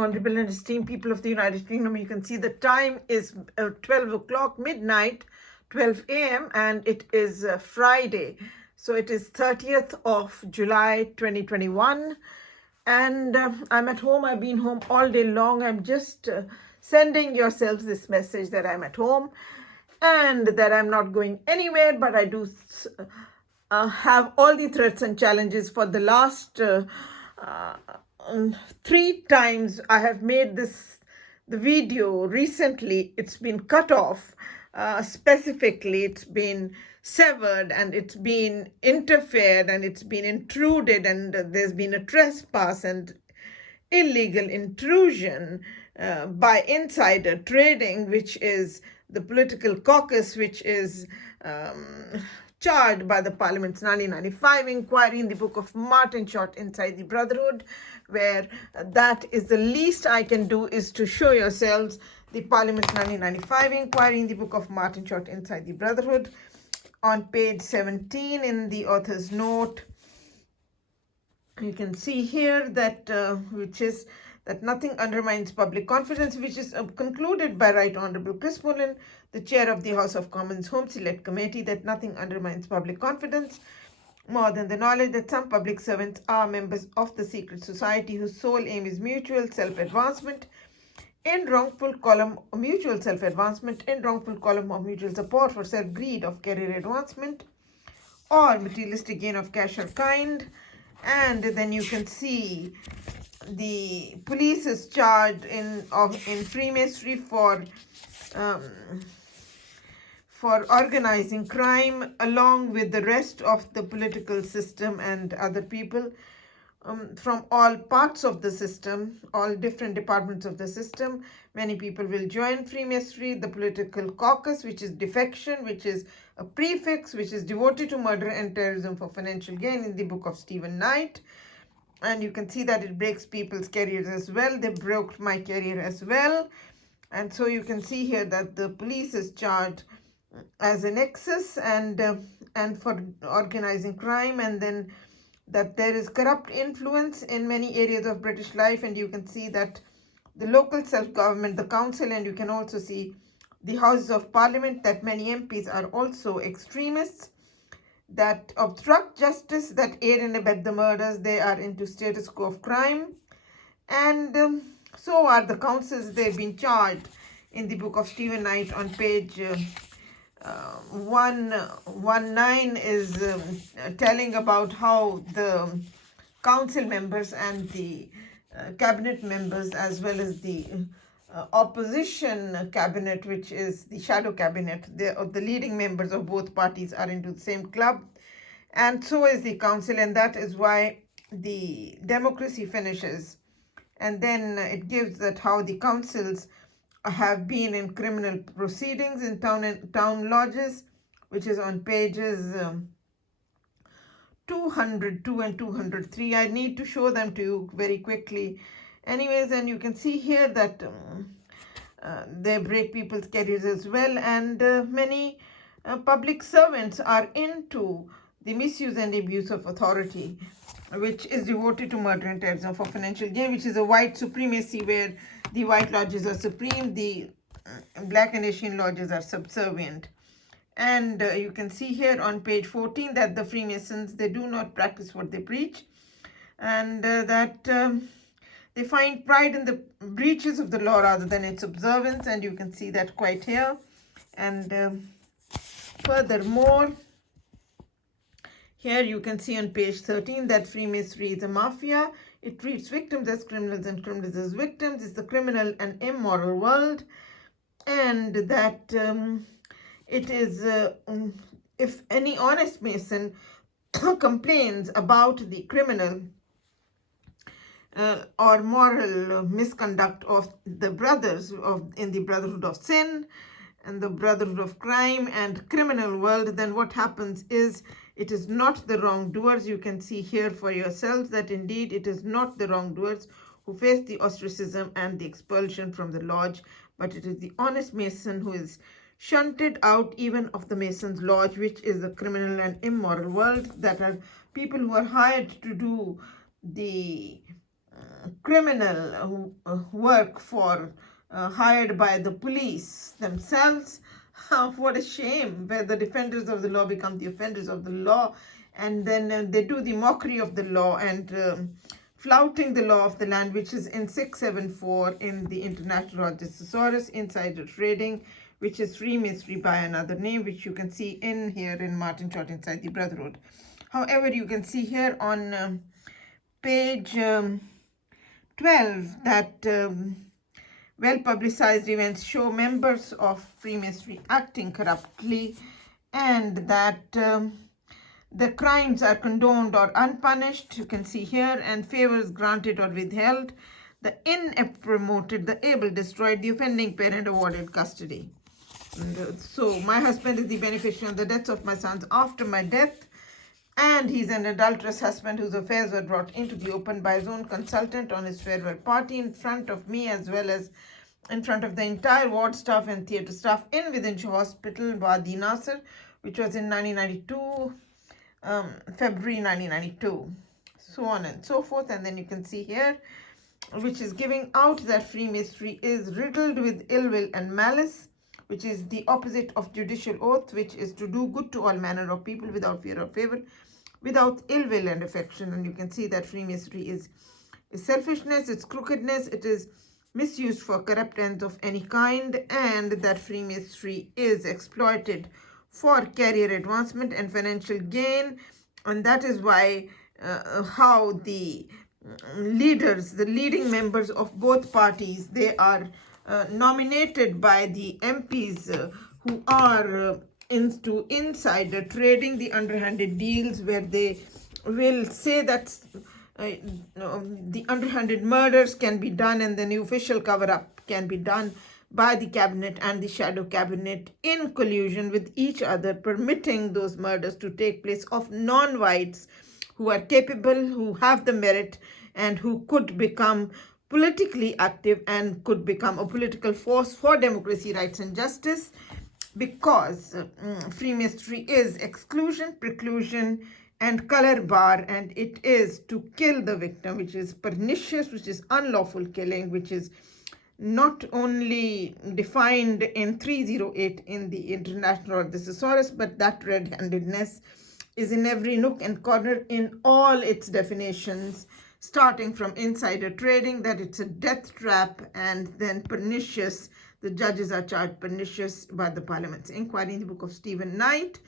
Honorable and esteemed people of the United Kingdom, you can see the time is 12 o'clock, midnight, 12 a.m., and it is Friday. So it is 30th of July, 2021. And I'm at home. I've been home all day long. I'm just sending yourselves this message that I'm at home and that I'm not going anywhere, but I do have all the threats and challenges. For the last 3 times I have made the video. Recently it's been cut off, specifically it's been severed, and it's been interfered, and it's been intruded, and there's been a trespass and illegal intrusion by insider trading, which is the political caucus, which is charged by the Parliament's 1995 inquiry in the book of Martin Short Inside the Brotherhood, where that is the least I can do, is to show yourselves the Parliament's 1995 inquiry in the book of Martin Short Inside the Brotherhood. On page 17 in the author's note, you can see here that which is that nothing undermines public confidence, which is concluded by Right Honourable Chris Mullen, the chair of the House of Commons Home Select Committee, that nothing undermines public confidence more than the knowledge that some public servants are members of the secret society whose sole aim is mutual self-advancement in wrongful column of mutual support for self-greed of career advancement or materialistic gain of cash or kind. And then you can see the police is charged in Freemasonry for organizing crime, along with the rest of the political system and other people from all parts of the system, all different departments of the system. Many people will join Freemasonry. The political caucus, which is defection, which is a prefix, which is devoted to murder and terrorism for financial gain in the book of Stephen Knight. And you can see that it breaks people's careers as well. They broke my career as well. And so you can see here that the police is charged as a nexus and for organizing crime, and then that there is corrupt influence in many areas of British life. And you can see that the local self-government, the council, and you can also see the Houses of Parliament, that many MPs are also extremists, that obstruct justice, that aid and abet the murders. They are into status quo of crime. And so are the councils. They've been charged in the book of Stephen Knight on page 119 is telling about how the council members and the cabinet members, as well as the opposition cabinet, which is the shadow cabinet, the leading members of both parties are into the same club, and so is the council. And that is why the democracy finishes. And then it gives that how the councils have been in criminal proceedings in town lodges, which is on pages 202 and 203. I need to show them to you very quickly. Anyways, and you can see here that they break people's careers as well. And many public servants are into the misuse and abuse of authority, which is devoted to murder and terrorism for financial gain, which is a white supremacy where the white lodges are supreme, the black and Asian lodges are subservient. And you can see here on page 14 that the Freemasons, they do not practice what they preach, and that they find pride in the breaches of the law rather than its observance. And you can see that quite here. And furthermore, here you can see on page 13 that Freemasonry is a mafia. It treats victims as criminals and criminals as victims. It's the criminal and immoral world. And that it is, if any honest Mason complains about the criminal or moral misconduct of the brothers in the brotherhood of sin and the brotherhood of crime and criminal world, then what happens is it is not the wrongdoers. You can see here for yourselves that indeed it is not the wrongdoers who face the ostracism and the expulsion from the lodge, but it is the honest Mason who is shunted out even of the Mason's lodge, which is the criminal and immoral world. That are people who are hired to do the criminal who work for hired by the police themselves. What a shame, where the defenders of the law become the offenders of the law, and then they do the mockery of the law and flouting the law of the land, which is in 674 in the International Law Thesaurus, insider trading, which is Freemasonry by another name, which you can see in here in Martin Short Inside the Brotherhood. However, you can see here on page 12 that well-publicized events show members of Freemasonry acting corruptly, and that the crimes are condoned or unpunished, you can see here, and favors granted or withheld. The inept promoted, the able destroyed, the offending parent awarded custody. And so my husband is the beneficiary of the deaths of my sons after my death, and he's an adulterous husband whose affairs were brought into the open by his own consultant on his farewell party in front of me, as well as in front of the entire ward staff and theatre staff in Vidinshah Hospital, Wadi Nasser, which was in 1992, February 1992, so on and so forth. And then you can see here, which is giving out that Freemasonry is riddled with ill will and malice, which is the opposite of judicial oath, which is to do good to all manner of people without fear or favor, without ill will and affection. And you can see that Freemasonry is selfishness, it's crookedness, it is misused for corrupt ends of any kind, and that Freemasonry is exploited for career advancement and financial gain. And that is why how the leaders, the leading members of both parties, they are nominated by the MPs who are into insider trading, the underhanded deals, where they will say that the underhanded murders can be done and then the official cover-up can be done by the cabinet and the shadow cabinet in collusion with each other, permitting those murders to take place of non-whites who are capable, who have the merit, and who could become politically active and could become a political force for democracy, rights, and justice, because Freemasonry is exclusion, preclusion, and color bar, and it is to kill the victim, which is pernicious, which is unlawful killing, which is not only defined in 308 in the International Law Thesaurus, but that red-handedness is in every nook and corner in all its definitions, starting from insider trading, that it's a death trap, and then pernicious, the judges are charged pernicious by the Parliament's inquiry in the book of Stephen Knight,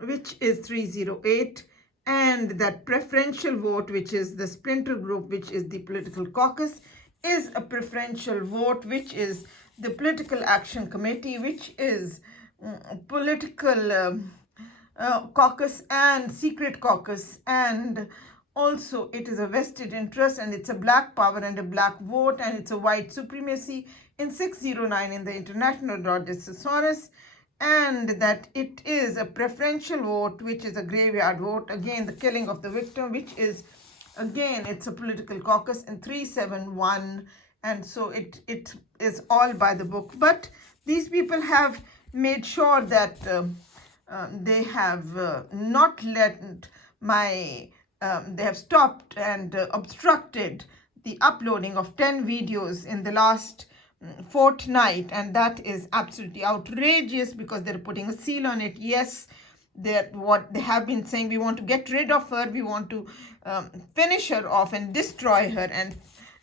which is 308, and that preferential vote, which is the splinter group, which is the political caucus, is a preferential vote, which is the political action committee, which is political caucus and secret caucus, and also it is a vested interest, and it's a black power and a black vote, and it's a white supremacy in 609 in the International Law Thesaurus, and that it is a preferential vote, which is a graveyard vote, again the killing of the victim, which is again it's a political caucus in 371, and so it is all by the book. But these people have made sure that they have not let my they have stopped and obstructed the uploading of 10 videos in the last fortnight, and that is absolutely outrageous because they're putting a seal on it. Yes, that what they have been saying, we want to get rid of her, we want to finish her off and destroy her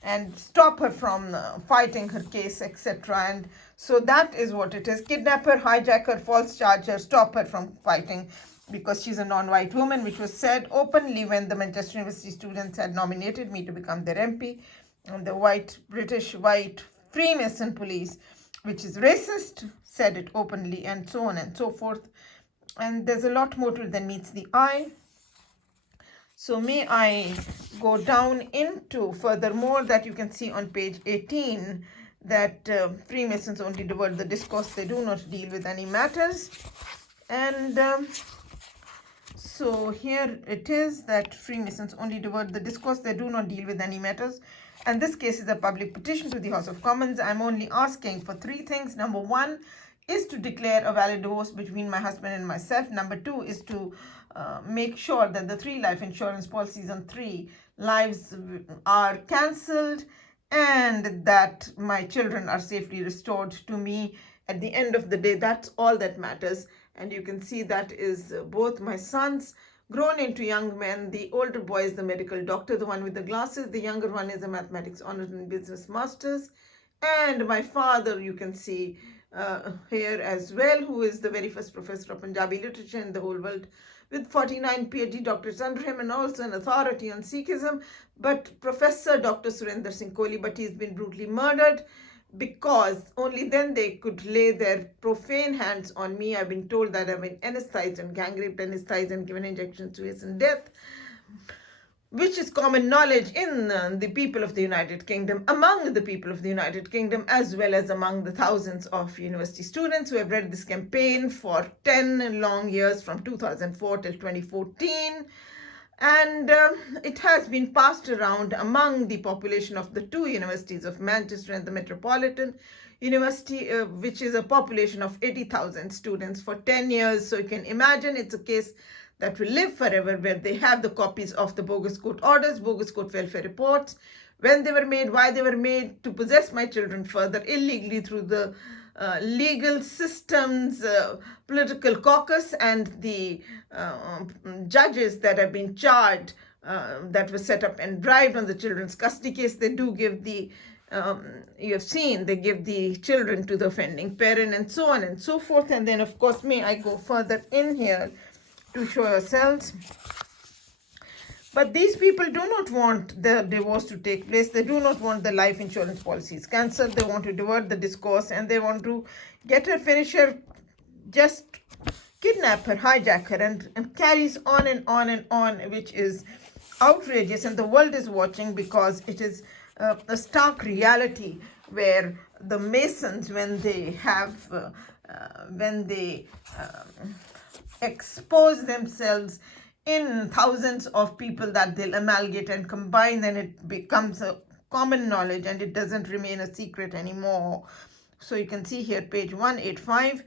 and stop her from fighting her case, etc. And so that is what it is: kidnap her, hijack her, false charge her, stop her from fighting because she's a non-white woman, which was said openly when the Manchester University students had nominated me to become their MP. And the British white Freemason police, which is racist, said it openly, and so on and so forth. And there's a lot more to it than meets the eye. So may I go down into furthermore that you can see on page 18 that Freemasons only divert the discourse, they do not deal with any matters. And so here it is that Freemasons only divert the discourse, they do not deal with any matters. And this case is a public petition to the House of Commons. I'm only asking for three things. Number one is to declare a valid divorce between my husband and myself. Number two is to make sure that the 3 life insurance policies on 3 lives are cancelled, and that my children are safely restored to me. At the end of the day, that's all that matters. And you can see that is both my sons grown into young men. The older boy is the medical doctor, the one with the glasses. The younger one is a mathematics honors and business masters. And my father, you can see here as well, who is the very first professor of Punjabi literature in the whole world, with 49 PhD doctors under him, and also an authority on Sikhism. But Professor Dr. Surinder Singh Kohli, but he's been brutally murdered, because only then they could lay their profane hands on me. I've been told that I've been anesthetized and gang raped, anesthetized and given injections to hasten death, which is common knowledge in the people of the United Kingdom, among the people of the United Kingdom, as well as among the thousands of university students who have read this campaign for 10 long years, from 2004 till 2014. And it has been passed around among the population of the two universities of Manchester and the Metropolitan University, which is a population of 80,000 students, for 10 years. So you can imagine it's a case that will live forever, where they have the copies of the bogus court orders, bogus court welfare reports, when they were made, why they were made, to possess my children further illegally through the legal systems, political caucus, and the judges that have been charged, that were set up and bribed on the children's custody case. They do give the you have seen, they give the children to the offending parent, and so on and so forth. And then, of course, may I go further in here to show yourselves. But these people do not want the divorce to take place. They do not want the life insurance policies cancelled. They want to divert the discourse, and they want to get her, finish her, just kidnap her, hijack her, and carries on and on and on, which is outrageous. And the world is watching, because it is a stark reality where the Masons, when they expose themselves in thousands of people that they'll amalgamate and combine, then it becomes a common knowledge and it doesn't remain a secret anymore. So you can see here page 185,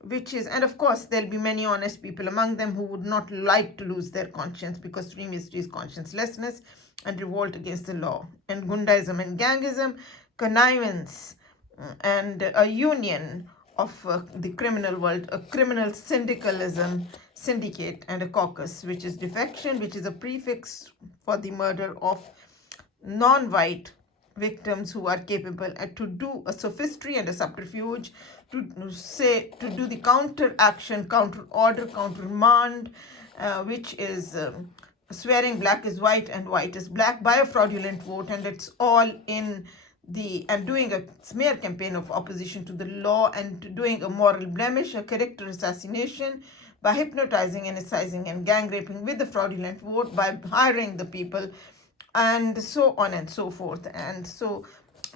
which is, and of course there'll be many honest people among them who would not like to lose their conscience, because three mysteries: consciencelessness and revolt against the law, and Gundaism and Gangism, connivance, and a union of the criminal world, a criminal syndicate, and a caucus, which is defection, which is a prefix for the murder of non-white victims who are capable to do a sophistry and a subterfuge, to do the counter-action, counter-order, countermand, which is swearing black is white and white is black by a fraudulent vote, and it's all in and doing a smear campaign of opposition to the law, and doing a moral blemish, a character assassination, by hypnotizing, anesthetizing, and gang raping with the fraudulent vote, by hiring the people, and so on and so forth. And so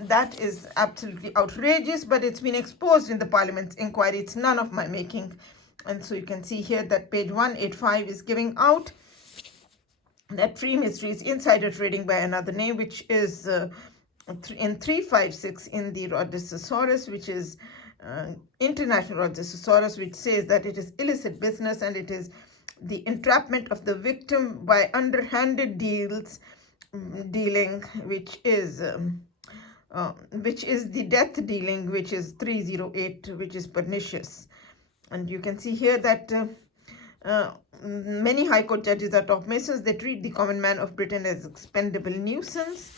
that is absolutely outrageous, but it's been exposed in the Parliament's inquiry. It's none of my making. And so you can see here that page 185 is giving out that free mysteries, insider trading by another name, which is in 356 in the Rhodes Thesaurus, which is International Rhodes Thesaurus, which says that it is illicit business, and it is the entrapment of the victim by underhanded dealing, which is the death dealing, which is 308, which is pernicious. And you can see here that many High Court judges are top Masons. They treat the common man of Britain as expendable nuisance.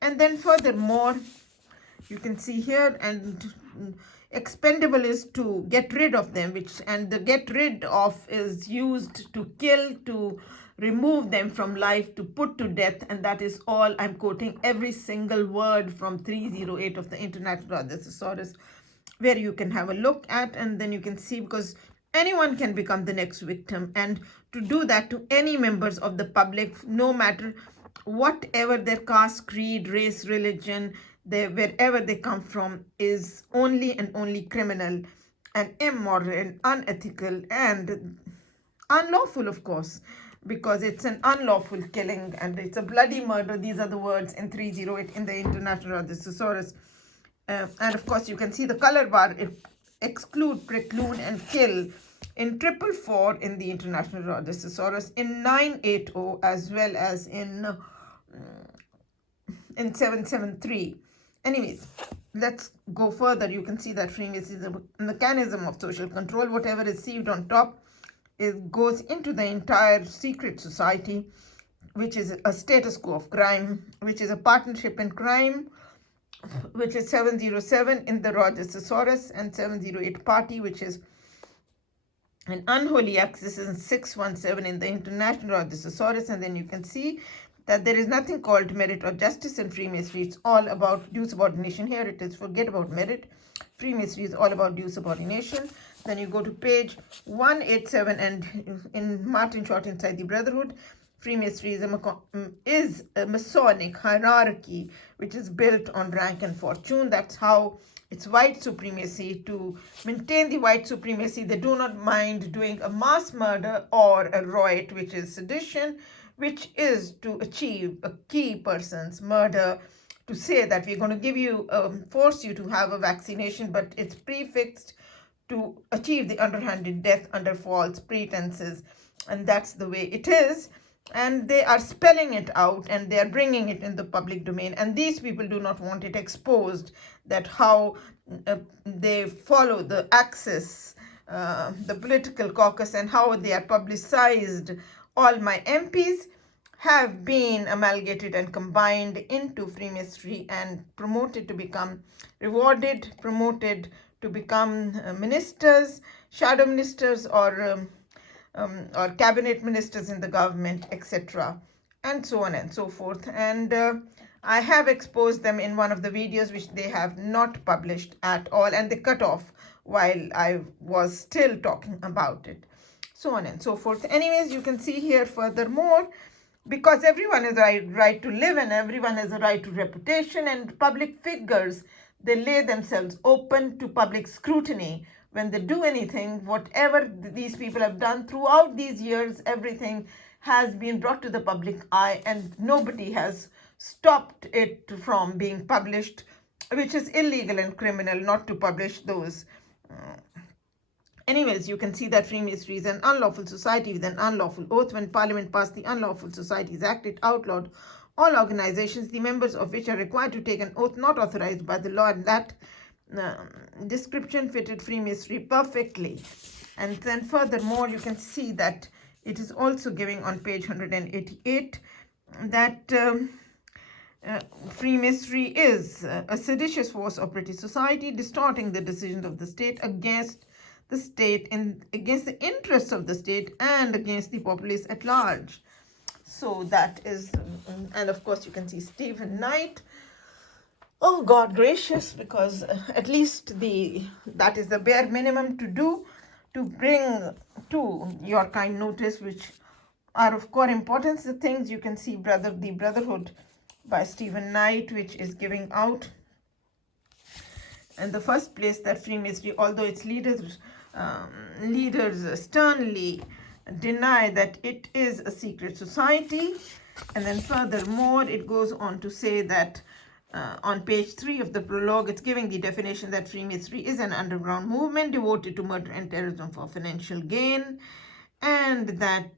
And then furthermore, you can see here, and expendable is to get rid of them, and the get rid of is used to kill, to remove them from life, to put to death. And that is all. I'm quoting every single word from 308 of the International Rhodes Thesaurus, where you can have a look at, and then you can see, because anyone can become the next victim, and to do that to any members of the public, no matter whatever their caste, creed, race, religion, wherever they come from, is only and only criminal and immoral and unethical and unlawful, of course, because it's an unlawful killing and it's a bloody murder. These are the words in 308 in the International Rhodes Thesaurus. And of course, you can see the color bar: exclude, preclude, and kill in 444 in the International Rhodes Thesaurus, in 980, as well as in in 773. Anyways, let's go further. You can see that Freemasonry is a mechanism of social control. Whatever is received on top goes into the entire secret society, which is a status quo of crime, which is a partnership in crime, which is 707 in the Rogers Thesaurus, and 708 party, which is an unholy axis, in 617 in the International Rogers Thesaurus. And then you can see that there is nothing called merit or justice in Freemasonry. It's all about due subordination. Here it is, forget about merit. Freemasonry is all about due subordination. Then you go to page 187, and in Martin Short Inside the Brotherhood, Freemasonry is a Masonic hierarchy which is built on rank and fortune. That's how it's white supremacy. To maintain the white supremacy, they do not mind doing a mass murder or a riot, which is sedition, which is to achieve a key person's murder, to say that we're going to give you, force you to have a vaccination, but it's prefixed to achieve the underhanded death under false pretenses. And that's the way it is. And they are spelling it out, and they are bringing it in the public domain. And these people do not want it exposed, that how they follow the axis, the political caucus, and how they are publicized. All my MPs have been amalgamated and combined into Freemasonry and promoted to become rewarded, promoted to become ministers, shadow ministers, or cabinet ministers in the government, etc., and so on and so forth. And I have exposed them in one of the videos which they have not published at all, and they cut off while I was still talking about it, so on and so forth. Anyways, you can see here furthermore, because everyone has a right to live and everyone has a right to reputation, and public figures, they lay themselves open to public scrutiny when they do anything. Whatever these people have done throughout these years, everything has been brought to the public eye, and nobody has stopped it from being published, which is illegal and criminal not to publish those. Anyways, you can see that Freemasonry is an unlawful society with an unlawful oath. When Parliament passed the Unlawful Societies Act, it outlawed all organizations, the members of which are required to take an oath not authorized by the law, and that description fitted Freemasonry perfectly. And then furthermore, you can see that it is also giving on page 188 that Freemasonry is a seditious force of British society, distorting the decisions of the state against the state, and against the interests of the state, and against the populace at large. So that is, and of course you can see Stephen Knight. Oh God gracious, because at least that is the bare minimum to do, to bring to your kind notice, which are of core importance. The things you can see, the Brotherhood by Stephen Knight, which is giving out in the first place that Freemasonry, although its leaders sternly deny that it is a secret society. And then furthermore, it goes on to say that on page 3 of the prologue, it's giving the definition that Freemasonry is an underground movement devoted to murder and terrorism for financial gain, and that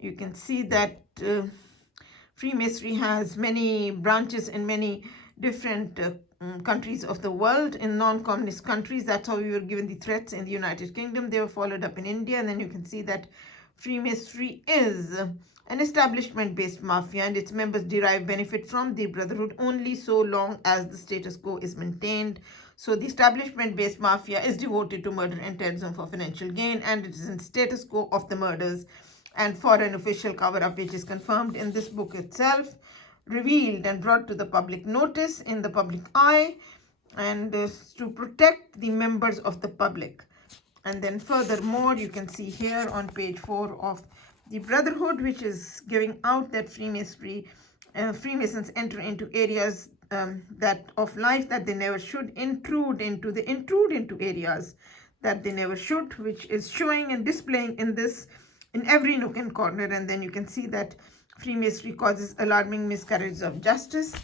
you can see that Freemasonry has many branches in many different countries of the world, in non-communist countries. That's how we were given the threats in the United Kingdom. They were followed up in India. And then you can see that Freemasonry is an establishment-based mafia, and its members derive benefit from the Brotherhood only so long as the status quo is maintained. So the establishment-based mafia is devoted to murder and terrorism for financial gain, and it is in status quo of the murders and foreign official cover-up, which is confirmed in this book itself, revealed and brought to the public notice, in the public eye, and to protect the members of the public. And then furthermore, you can see here on page 4 of the Brotherhood, which is giving out that Freemasons enter into areas that of life that they never should, intrude into areas that they never should, which is showing and displaying in every nook and corner. And then you can see that Freemasonry causes alarming miscarriages of justice.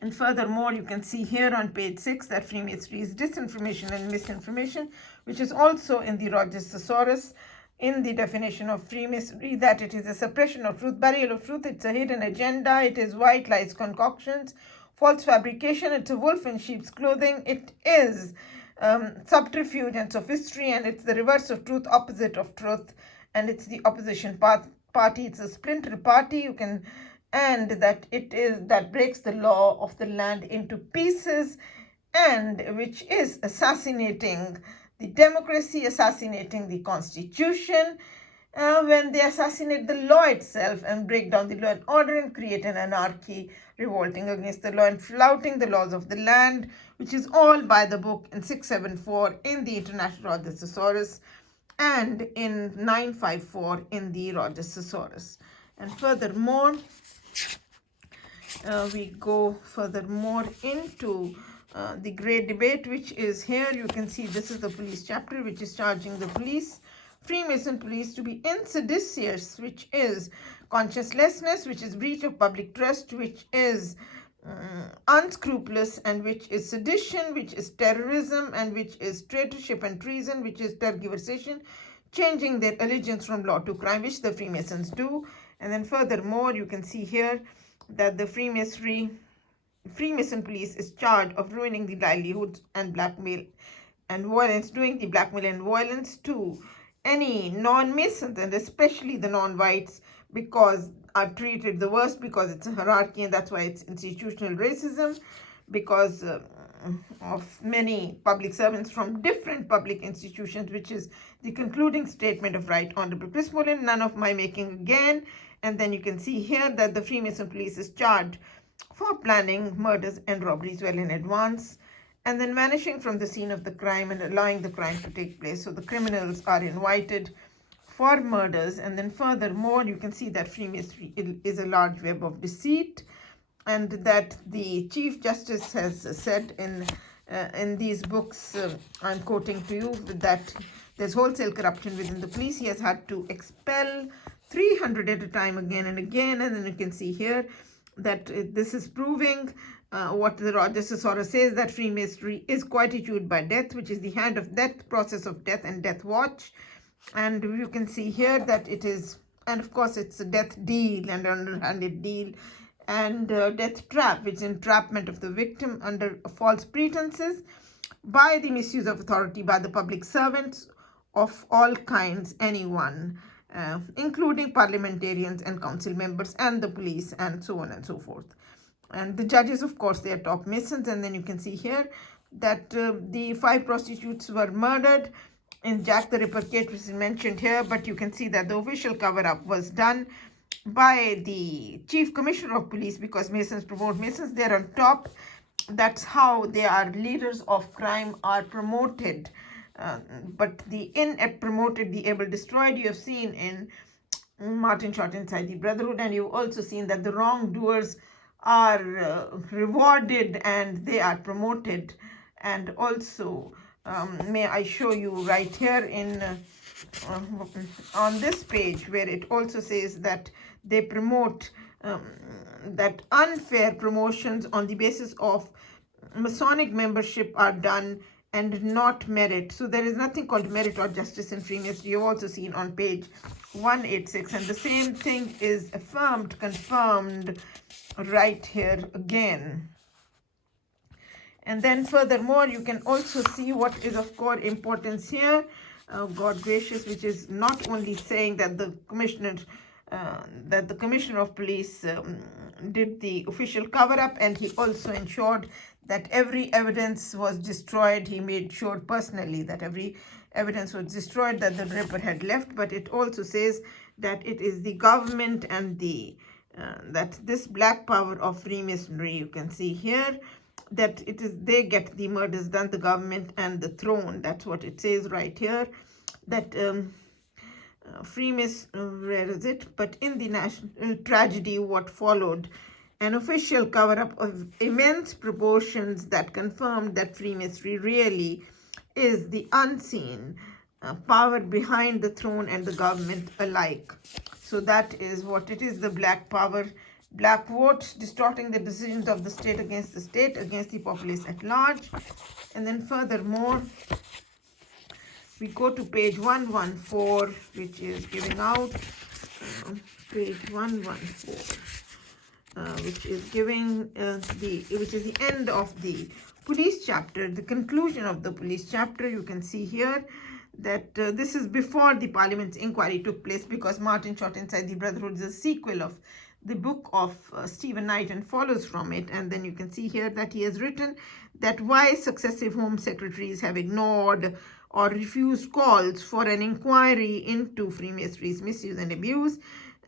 And furthermore, you can see here on page 6 that Freemasonry is disinformation and misinformation, which is also in the Rogers Thesaurus. in the definition of Freemasonry, that it is a suppression of truth, burial of truth, it's a hidden agenda, it is white lies concoctions, false fabrication, it's a wolf in sheep's clothing, it is subterfuge and sophistry, and it's the reverse of truth, opposite of truth, and it's the opposition party, it's a splinter party, you can, and that it is that breaks the law of the land into pieces, and which is assassinating the democracy, assassinating the constitution, when they assassinate the law itself and break down the law and order and create an anarchy, revolting against the law and flouting the laws of the land, which is all by the book in 674 in the International Rogers Thesaurus and in 954 in the Rogers Thesaurus. And furthermore, we go furthermore into the great debate, which is here. You can see this is the police chapter, which is charging the police, Freemason police, to be inseditious, which is consciencelessness, which is breach of public trust, which is unscrupulous, and which is sedition, which is terrorism, and which is traitorship and treason, which is tergiversation, changing their allegiance from law to crime, which the Freemasons do. And then furthermore, you can see here that the Freemason police is charged of ruining the livelihoods and blackmail and violence, doing the blackmail and violence to any non-Masons, and especially the non-whites, because are treated the worst, because it's a hierarchy, and that's why it's institutional racism, because of many public servants from different public institutions, which is the concluding statement of Right Honorable Chris Mullen, none of my making again. And then you can see here that the Freemason police is charged for planning murders and robberies well in advance, and then vanishing from the scene of the crime and allowing the crime to take place. So the criminals are invited for murders. And then furthermore, you can see that Freemasonry is a large web of deceit, and that the Chief Justice has said in these books, I'm quoting to you, that there's wholesale corruption within the police. He has had to expel 300 at a time again and again. And then you can see here that this is proving what the Rogers Thesaurus says, that Freemasonry is quietude by death, which is the hand of death, process of death, and death watch. And you can see here that it is, and of course it's a death deal and underhanded deal, and death trap, which is entrapment of the victim under false pretenses by the misuse of authority by the public servants of all kinds, anyone, including parliamentarians and council members and the police, and so on and so forth. And the judges, of course, they are top Masons. And then you can see here that the 5 prostitutes were murdered in Jack the Ripper case, which is mentioned here. But you can see that the official cover-up was done by the Chief Commissioner of Police, because Masons promote Masons. They're on top. That's how they are leaders of crime are promoted. But the inept promoted, the able destroyed, you have seen in Martin Short inside the Brotherhood, and you've also seen that the wrongdoers are rewarded and they are promoted. And also, may I show you right here in on this page, where it also says that they promote that unfair promotions on the basis of Masonic membership are done and not merit. So there is nothing called merit or justice in Freemasonry. You've also seen on page 186, and the same thing is affirmed, confirmed right here again. And then furthermore, you can also see what is of core importance here, God gracious, which is not only saying that the commissioner of police did the official cover-up, and he also ensured that every evidence was destroyed. He made sure personally that every evidence was destroyed that the Ripper had left. But it also says that it is the government and the that this black power of Freemasonry, you can see here, that it is they get the murders done, the government and the throne. That's what it says right here, that Freemason, where is it? But in the national tragedy, what followed, an official cover-up of immense proportions that confirmed that Freemasonry really is the unseen power behind the throne and the government alike. So that is what it is, the black power, black votes, distorting the decisions of the state, against the populace at large. And then furthermore, we go to page 114, which is giving out page 114, which is giving which is the end of the police chapter, the conclusion of the police chapter. You can see here that this is before the Parliament's inquiry took place, because Martin Short Inside the Brotherhood is a sequel of the book of Stephen Knight and follows from it. And then you can see here that he has written that why successive Home Secretaries have ignored or refused calls for an inquiry into Freemasonry's misuse and abuse.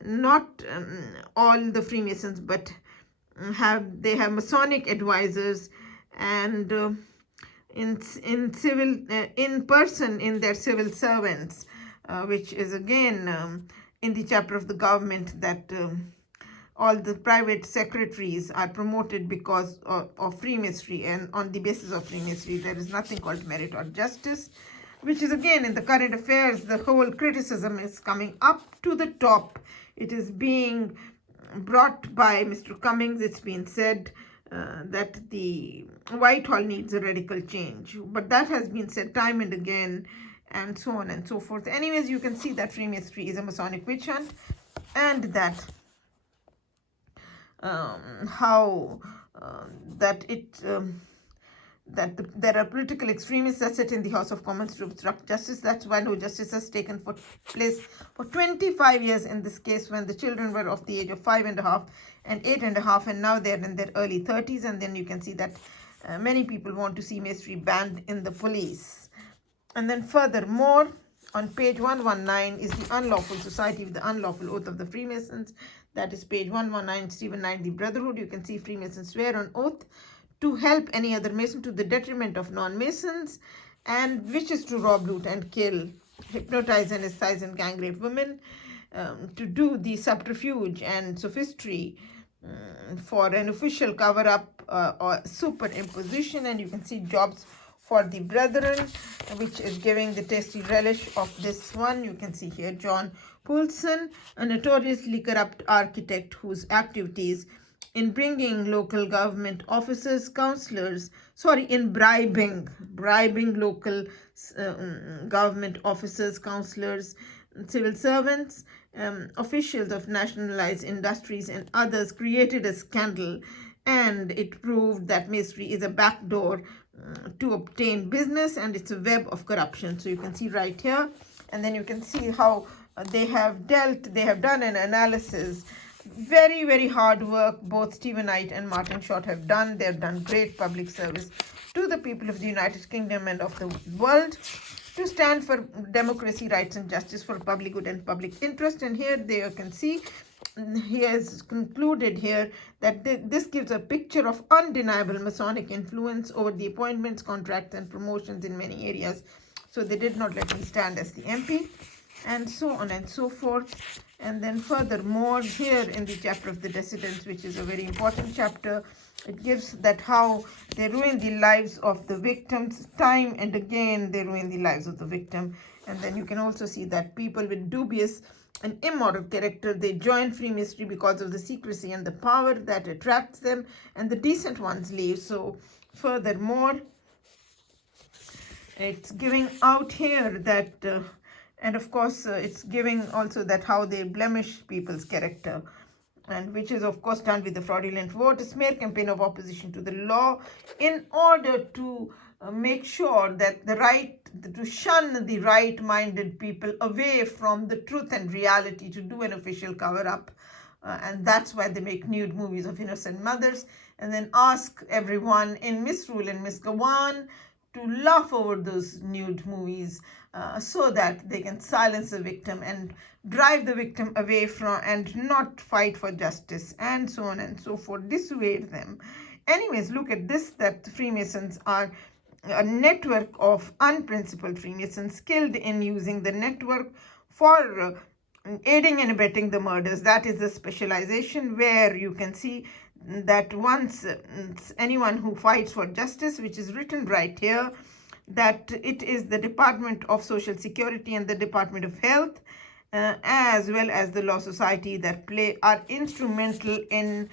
Not all the Freemasons, but they have Masonic advisors, and in person in their civil servants, which is again in the chapter of the government that all the private secretaries are promoted because of Freemasonry, and on the basis of Freemasonry there is nothing called merit or justice, which is again in the current affairs. The whole criticism is coming up to the top. It is being brought by Mr. Cummings. It's been said that the Whitehall needs a radical change, but that has been said time and again, and so on and so forth. Anyways, you can see that Freemasonry is a Masonic witch hunt, and that there are political extremists that sit in the House of Commons to obstruct justice. That's why no justice has taken place for 25 years in this case, when the children were of the age of 5.5 and 8.5, and now they're in their early 30s. And then you can see that many people want to see Masonry banned in the police. And then furthermore, on page 119 is the Unlawful Society with the Unlawful Oath of the Freemasons. That is page 119, Stephen Knight, the Brotherhood. You can see Freemasons swear on oath to help any other Mason to the detriment of non-Masons, and wishes to rob, loot, and kill, hypnotize, anesthetize, and gang rape women, to do the subterfuge and sophistry for an official cover-up or superimposition. And you can see jobs for the brethren, which is giving the tasty relish of this one. You can see here John Poulson, a notoriously corrupt architect whose activities in bringing local government officers, councillors, in bribing local government officers, councillors, civil servants, officials of nationalized industries and others, created a scandal, and it proved that Masonry is a backdoor to obtain business, and it's a web of corruption. So you can see right here, and then you can see how they have done an analysis. Very, very hard work both Stephen Knight and Martin Short have done. They've done great public service to the people of the United Kingdom and of the world, to stand for democracy, rights, and justice, for public good and public interest. And here you can see he has concluded here that this gives a picture of undeniable Masonic influence over the appointments, contracts, and promotions in many areas. So they did not let me stand as the MP, and so on and so forth. And then furthermore, here in the chapter of the dissidents, which is a very important chapter, it gives that how they ruin the lives of the victims. Time and again they ruin the lives of the victim. And then you can also see that people with dubious and immoral character, they join Freemasonry because of the secrecy and the power that attracts them, and the decent ones leave. So furthermore, it's giving out here that and of course it's giving also that how they blemish people's character, and which is of course done with the fraudulent vote, a smear campaign of opposition to the law, in order to make sure that to shun the right-minded people away from the truth and reality, to do an official cover-up. And that's why they make nude movies of innocent mothers, and then ask everyone in Misrule and Miss Gawan to laugh over those nude movies, so that they can silence the victim and drive the victim away from and not fight for justice, and so on and so forth, dissuade them. Anyways, look at this, that the Freemasons are a network of unprincipled Freemasons skilled in using the network for aiding and abetting the murders. That is the specialization, where you can see that once anyone who fights for justice, which is written right here, that it is the Department of Social Security and the Department of Health, as well as the Law Society, that are instrumental in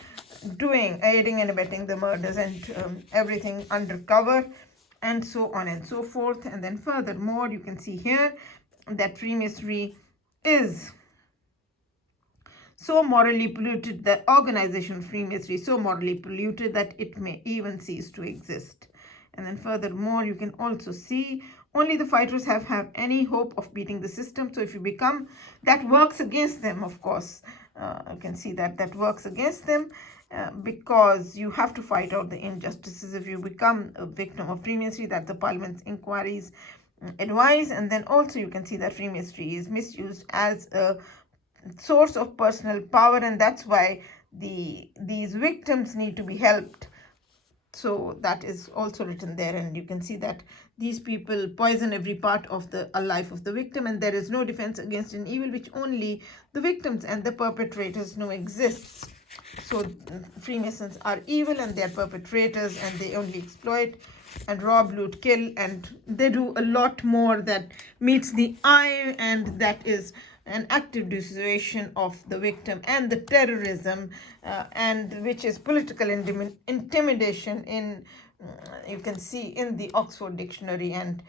aiding and abetting the murders, and everything undercover and so on and so forth. And then furthermore, you can see here that Freemasonry is so morally polluted, the organization Freemasonry is so morally polluted that it may even cease to exist. And then furthermore, you can also see only the fighters have any hope of beating the system. So if you become, that works against them, of course. You can see that works against them because you have to fight out the injustices if you become a victim of Freemasonry, that the Parliament's inquiries advise. And then also you can see that Freemasonry is misused as a source of personal power, and that's why these victims need to be helped. So that is also written there, and you can see that these people poison every part of the life of the victim, and there is no defense against an evil which only the victims and the perpetrators know exists. So Freemasons are evil and they are perpetrators, and they only exploit and rob, loot, kill, and they do a lot more that meets the eye, and that is an active dissuasion of the victim, and the terrorism and which is political intimidation in you can see in the Oxford Dictionary, and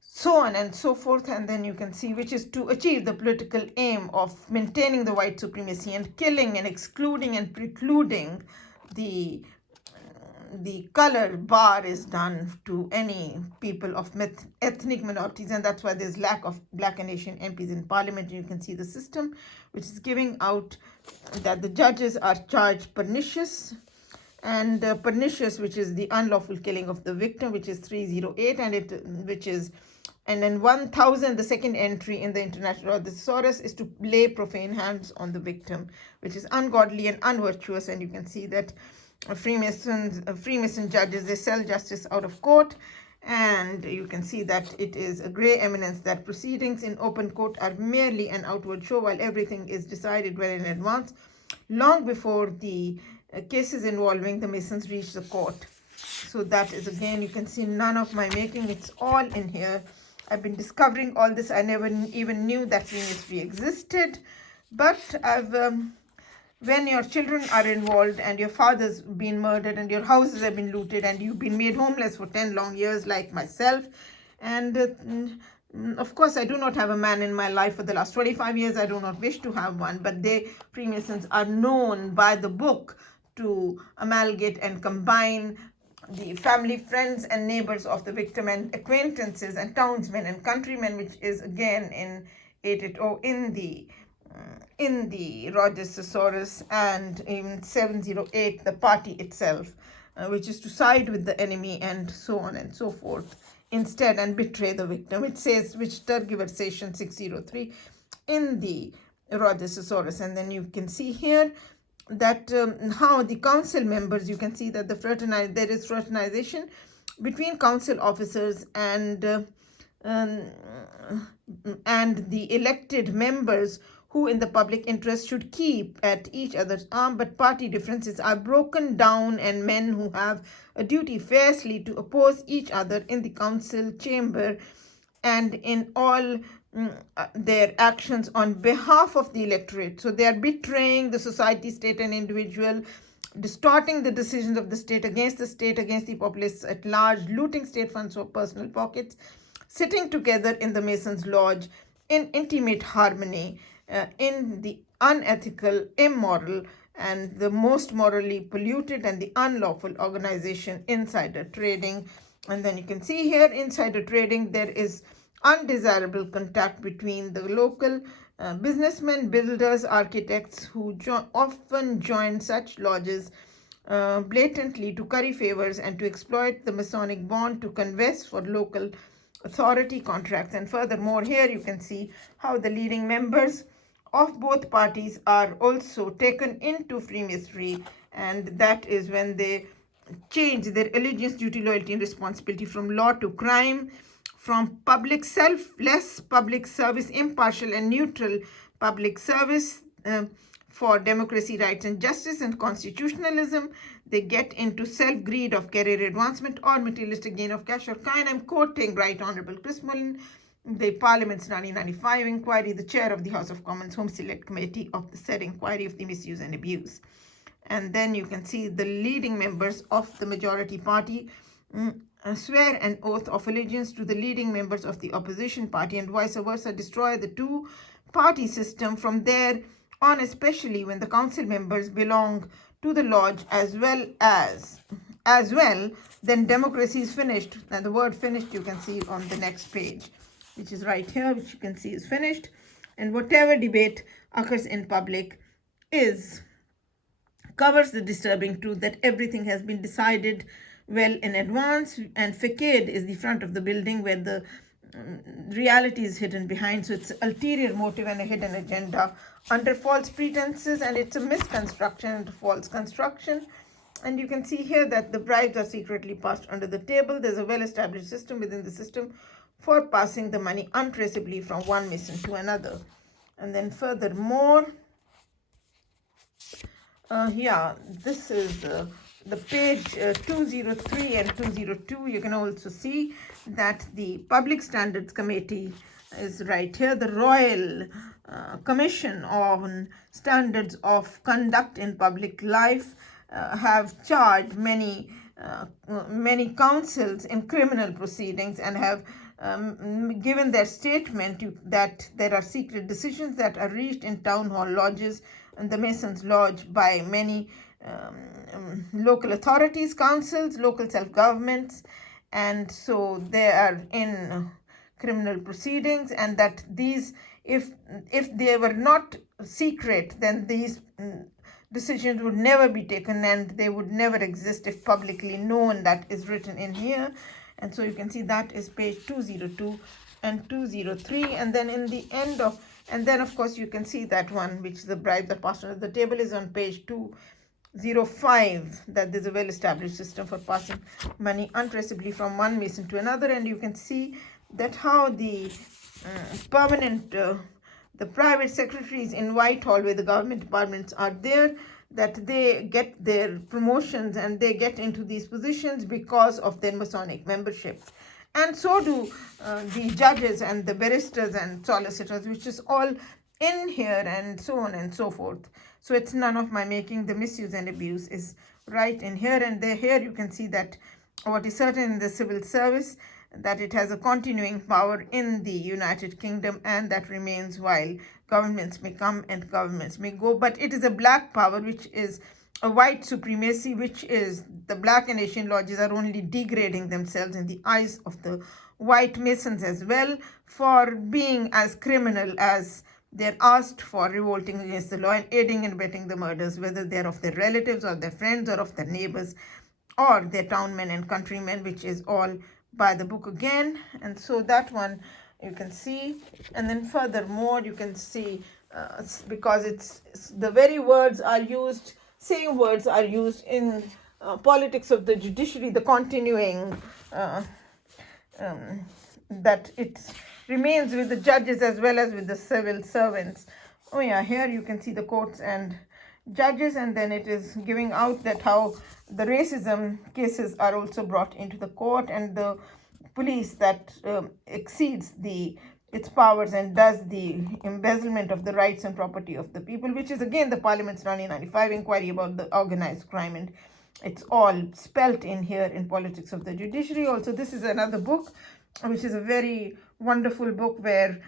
so on and so forth. And then you can see which is to achieve the political aim of maintaining the white supremacy and killing and excluding and precluding the color bar is done to any people of ethnic minorities, and that's why there's lack of Black and Asian MPs in Parliament. You can see the system which is giving out that the judges are charged pernicious, and pernicious, which is the unlawful killing of the victim, which is 308, and then 1000, the second entry in the International Law of the Thesaurus, is to lay profane hands on the victim, which is ungodly and unvirtuous. And you can see that Freemason judges, they sell justice out of court, and you can see that it is a gray eminence that proceedings in open court are merely an outward show, while everything is decided well in advance, long before the cases involving the Masons reach the court. So that is, again, you can see none of my making, it's all in here. I've been discovering all this. I never even knew that Freemasonry existed, but when your children are involved and your father's been murdered and your houses have been looted and you've been made homeless for 10 long years like myself, and of course I do not have a man in my life for the last 25 years, I do not wish to have one, but Freemasons are known by the book to amalgamate and combine the family, friends and neighbors of the victim, and acquaintances and townsmen and countrymen, which is again in 880 in the Rogers Thesaurus, and in 708 the party itself, which is to side with the enemy and so on and so forth instead, and betray the victim. It says, which tergiversation 603 in the Rogers Thesaurus. And then you can see here that how the council members, you can see that there is fraternization between council officers and the elected members, who in the public interest should keep at each other's arm, but party differences are broken down, and men who have a duty fiercely to oppose each other in the council chamber and in all their actions on behalf of the electorate. So they are betraying the society, state and individual, distorting the decisions of the state, against the populace at large, looting state funds for personal pockets, sitting together in the Masons' lodge in intimate harmony, in the unethical, immoral, and the most morally polluted and the unlawful organization, insider trading. And then you can see here, insider trading, there is undesirable contact between the local businessmen, builders, architects, who often join such lodges blatantly to curry favors and to exploit the Masonic bond to converse for local authority contracts. And furthermore, here you can see how the leading members of both parties are also taken into Freemasonry, and that is when they change their allegiance, duty, loyalty, and responsibility from law to crime, from public selfless public service, impartial and neutral public service, for democracy, rights and justice and constitutionalism. They get into self-greed of career advancement or materialistic gain of cash or kind. I'm quoting Right Honorable Chris Mullen, the Parliament's 1995 inquiry, the chair of the House of Commons Home Select Committee of the said inquiry of the misuse and abuse. And then you can see the leading members of the majority party swear an oath of allegiance to the leading members of the opposition party, and vice versa, destroy the two-party system from there on, especially when the council members belong to the lodge as well, then democracy is finished. And the word finished you can see on the next page, which is right here, which you can see is finished. And whatever debate occurs in public covers the disturbing truth that everything has been decided well in advance, and facade is the front of the building where the reality is hidden behind. So it's an ulterior motive and a hidden agenda under false pretenses, and it's a misconstruction and a false construction. And you can see here that the bribes are secretly passed under the table. There's a well-established system within the system for passing the money untraceably from one mason to another. And then furthermore, this is the page 203 and 202. You can also see that the Public Standards Committee is right here. The Royal Commission on Standards of Conduct in Public Life have charged many councils in criminal proceedings, and have given their statement that there are secret decisions that are reached in town hall lodges and the Masons Lodge by many local authorities, councils, local self-governments, and so they are in criminal proceedings, and that these, if they were not secret, then these decisions would never be taken, and they would never exist if publicly known. That is written in here. And so you can see that is page 202 and 203. And then in the end of, and then of course you can see that one, which the bribes are passed under the table, is on page 205, that there's a well-established system for passing money untraceably from one mason to another. And you can see that how the the private secretaries in Whitehall, where the government departments are there, that they get their promotions and they get into these positions because of their Masonic membership. And so do the judges and the barristers and solicitors, which is all in here, and so on and so forth. So it's none of my making. The misuse and abuse is right in here. And here you can see that what is certain in the civil service, that it has a continuing power in the United Kingdom, and that remains while governments may come and governments may go. But it is a black power, which is a white supremacy, which is the Black and Asian lodges are only degrading themselves in the eyes of the white Masons as well, for being as criminal as they're asked for, revolting against the law and aiding and abetting the murders, whether they're of their relatives or their friends or of their neighbors or their townmen and countrymen, which is all by the book again. And so that one you can see. And then furthermore you can see, because it's the very words are used, same words are used in politics of the judiciary, the continuing that it remains with the judges as well as with the civil servants. Oh yeah, here you can see the courts and judges, and then it is giving out that how the racism cases are also brought into the court, and the police that exceeds its powers and does the embezzlement of the rights and property of the people, which is again the Parliament's 1995 inquiry about the organized crime, and it's all spelt in here in Politics of the Judiciary. Also, this is another book, which is a very wonderful book, where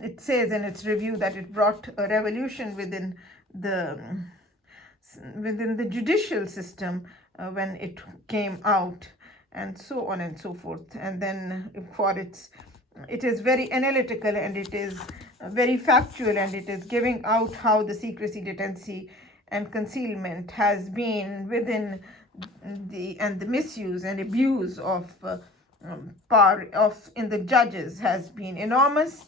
it says in its review that it brought a revolution within the judicial system when it came out, and so on and so forth. And then it is very analytical, and it is very factual, and it is giving out how the secrecy, detention, and concealment has been within the misuse and abuse of power in the judges has been enormous,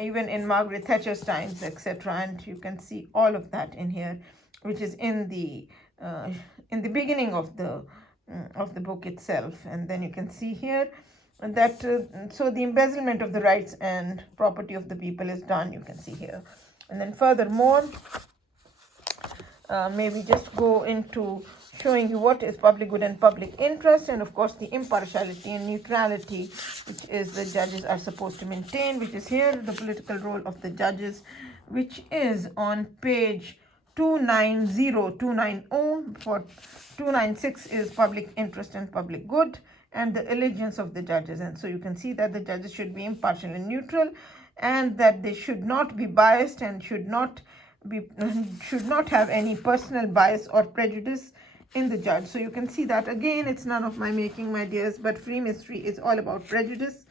even in Margaret Thatcher's times, etc. And you can see all of that in here, which is in the beginning of the book itself. And then you can see here that so the embezzlement of the rights and property of the people is done, you can see here. And then furthermore, maybe just go into showing you what is public good and public interest, and of course the impartiality and neutrality which is the judges are supposed to maintain, which is here, the political role of the judges, which is on page 290 for 296 is public interest and public good, and the allegiance of the judges. And so you can see that the judges should be impartial and neutral, and that they should not be biased and should not have any personal bias or prejudice in the judge. So you can see that again, it's none of my making, my dears, but Freemasonry is all about prejudice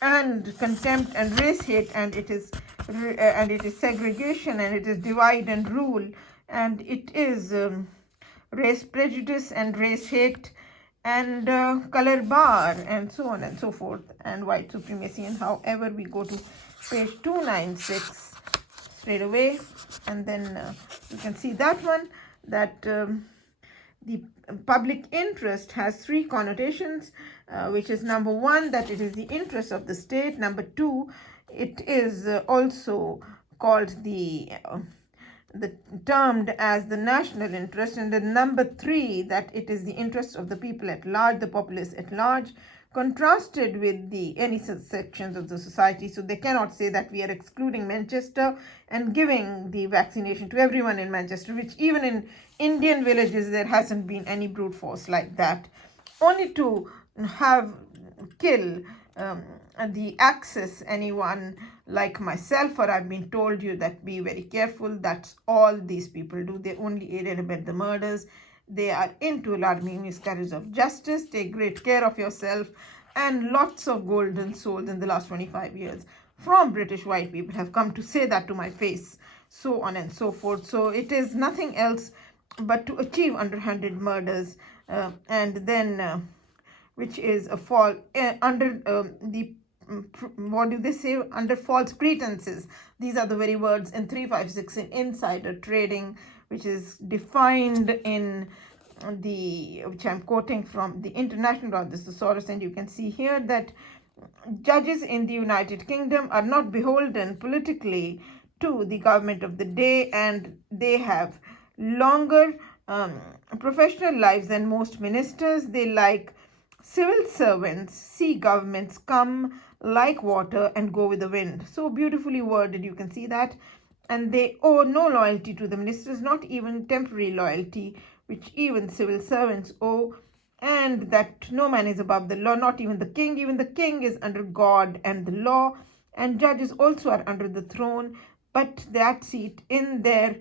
and contempt and race hate, and it is segregation, and it is divide and rule, and it is race prejudice and race hate and color bar and so on and so forth, and white supremacy. And however, we go to page 296 straight away, and then you can see that one, that the public interest has three connotations, which is number one, that it is the interest of the state. Number two, it is also called the termed as the national interest. And then number three, that it is the interest of the people at large, the populace at large, contrasted with any sections of the society. So they cannot say that we are excluding Manchester and giving the vaccination to everyone in Manchester, which even in Indian villages there hasn't been any brute force like that. Only to kill the access anyone like myself, or I've been told you that be very careful. That's all these people do. They only aid and abet the murders. They are into alarming miscarriage of justice. Take great care of yourself. And lots of golden souls in the last 25 years from British white people have come to say that to my face, so on and so forth. So it is nothing else but to achieve under 100 murders, and then which is a fall under what do they say, under false pretenses. These are the very words in 356 in insider trading, which is defined in which I'm quoting from the International Law of the Thesaurus. And you can see here that judges in the United Kingdom are not beholden politically to the government of the day, and they have longer professional lives than most ministers. They, like civil servants, see governments come like water and go with the wind. So beautifully worded, you can see that. And they owe no loyalty to the ministers, not even temporary loyalty, which even civil servants owe, and that no man is above the law, not even the king. Even the king is under God and the law, and judges also are under the throne, but that seat in their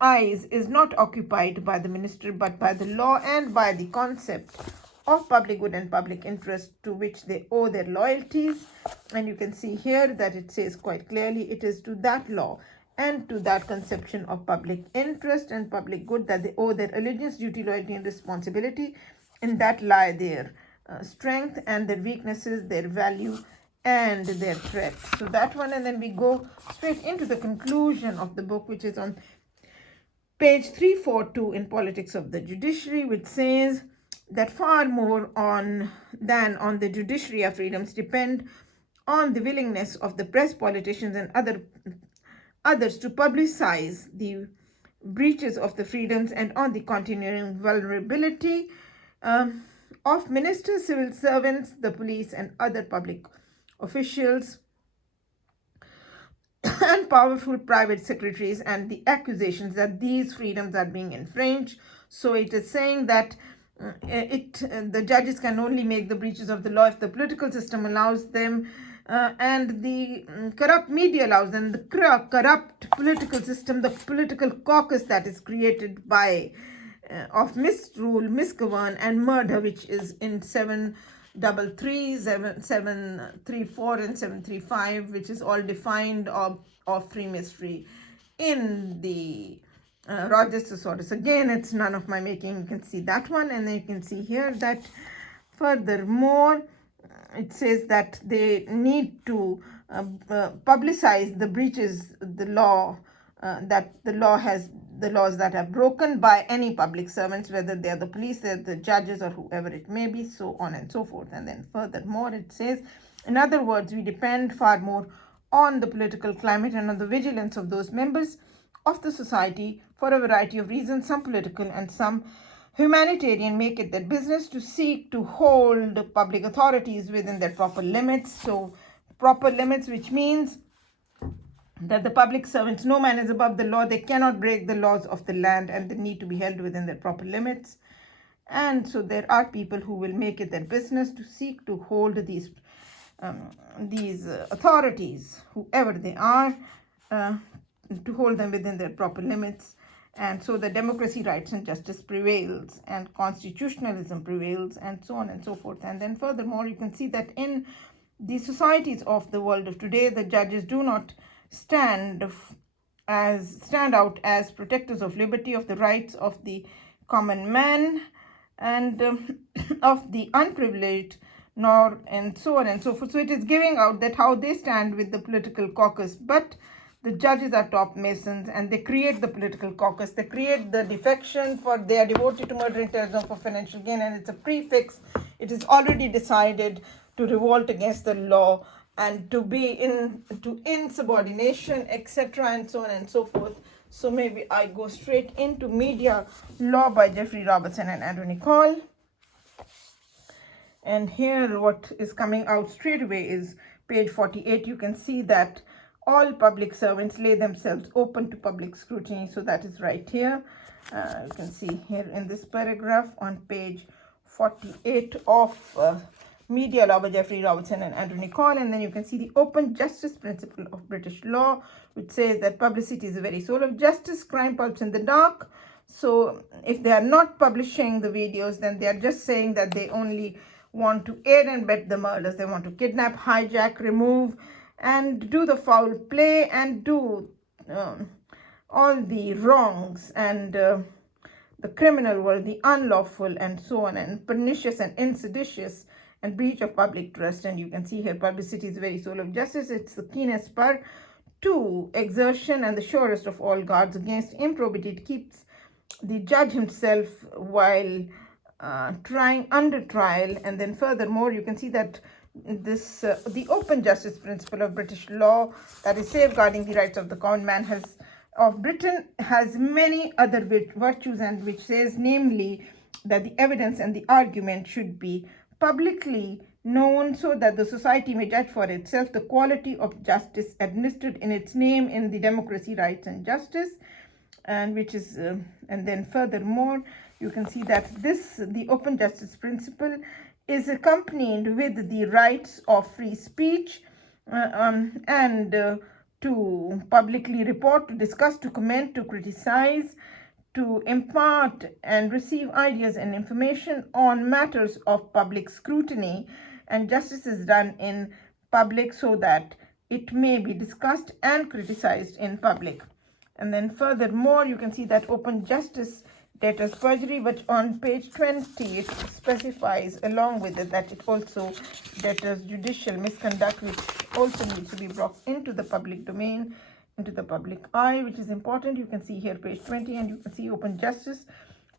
eyes is not occupied by the minister, but by the law and by the concept of public good and public interest, to which they owe their loyalties. And you can see here that it says quite clearly, it is to that law and to that conception of public interest and public good that they owe their allegiance, duty, loyalty, and responsibility. In that lie their strength and their weaknesses, their value and their threat. So that one, and then we go straight into the conclusion of the book, which is on page 342 in Politics of the Judiciary, which says that far more than on the judiciary of freedoms depend on the willingness of the press, politicians, and others to publicize the breaches of the freedoms, and on the continuing vulnerability of ministers, civil servants, the police, and other public officials and powerful private secretaries, and the accusations that these freedoms are being infringed. So it is saying that the judges can only make the breaches of the law if the political system allows them, and the corrupt media allows them. The corrupt political system, the political caucus that is created by of misrule, misgovern, and murder, which is in 733, 734, and 735, which is all defined of Freemasonry in the Rogers Thesaurus. Again, it's none of my making. You can see that one, and then you can see here that furthermore it says that they need to publicize the breaches, the law, that the laws that are broken by any public servants, whether they are the police, they're the judges, or whoever it may be, so on and so forth. And then furthermore it says, in other words, we depend far more on the political climate and on the vigilance of those members of the society for a variety of reasons. Some political and some humanitarian make it their business to seek to hold public authorities within their proper limits. So proper limits, which means that the public servants, no man is above the law, they cannot break the laws of the land, and they need to be held within their proper limits. And so there are people who will make it their business to seek to hold these authorities, whoever they are, to hold them within their proper limits. And so the democracy, rights, and justice prevails, and constitutionalism prevails, and so on and so forth. And then furthermore, you can see that in the societies of the world of today, the judges do not stand out as protectors of liberty, of the rights of the common man, and of the unprivileged, nor and so on and so forth. So it is giving out that how they stand with the political caucus, but the judges are top masons, and they create the political caucus. They create the defection, for they are devoted to murdering terrorism for financial gain, and it's a prefix. It is already decided to revolt against the law and to be into insubordination, etc., and so on and so forth. So maybe I go straight into Media Law by Jeffrey Robertson and Anthony Call. And here what is coming out straight away is page 48. You can see that all public servants lay themselves open to public scrutiny. So that is right here. You can see here in this paragraph on page 48 of Media Law by Jeffrey Robertson and Anthony Call. And then you can see the open justice principle of British law, which says that publicity is the very soul of justice. Crime pulps in the dark. So if they are not publishing the videos, then they are just saying that they only want to aid and abet the murders. They want to kidnap, hijack, remove, and do the foul play, and do all the wrongs and the criminal world, the unlawful, and so on, and pernicious and inseditious, and breach of public trust. And you can see here, publicity is the very soul of justice. It's the keenest spur to exertion and the surest of all guards against improbity. It keeps the judge himself while trying under trial. And then furthermore, you can see that this the open justice principle of British law, that is safeguarding the rights of the common man, of Britain, has many other virtues, and which says, namely, that the evidence and the argument should be publicly known, so that the society may judge for itself the quality of justice administered in its name in the democracy, rights, and justice. And which is and then furthermore, you can see that the open justice principle is accompanied with the rights of free speech, and to publicly report, to discuss, to comment, to criticize, to impart and receive ideas and information on matters of public scrutiny. And justice is done in public so that it may be discussed and criticized in public. And then furthermore, you can see that open justice debtors perjury, but on page 20 it specifies along with it that it also debtors judicial misconduct, which also needs to be brought into the public domain, into the public eye, which is important. You can see here page 20, and you can see open justice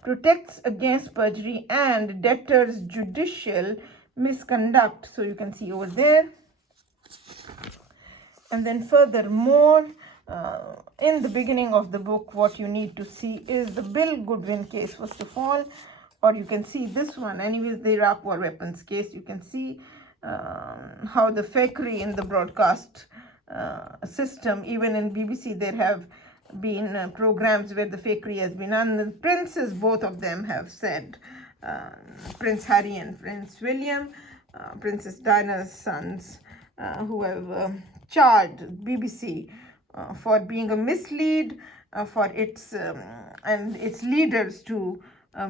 protects against perjury and debtors judicial misconduct. So you can see over there. And then furthermore, in the beginning of the book, what you need to see is the Bill Goodwin case, first of all, or you can see this one. Anyways, the Iraq war weapons case. You can see how the fakery in the broadcast system, even in BBC, there have been programs where the fakery has been done. The princes, both of them have said, Prince Harry and Prince William, Princess Diana's sons, who have charged BBC for being a mislead, for its and its leaders to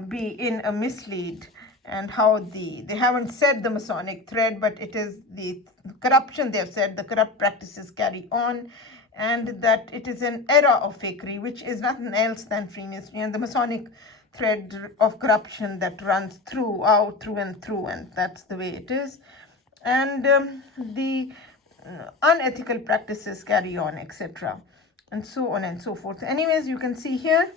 be in a mislead, and how they haven't said the Masonic thread, but it is the corruption. They have said the corrupt practices carry on, and that it is an era of fakery, which is nothing else than Freemasonry and the Masonic thread of corruption that runs through and through, and that's the way it is. And the unethical practices carry on, etc., and so on and so forth. Anyways, you can see here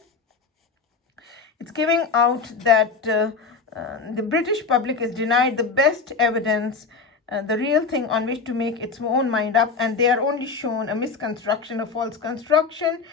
it's giving out that the British public is denied the best evidence, the real thing on which to make its own mind up, and they are only shown a misconstruction, a false construction,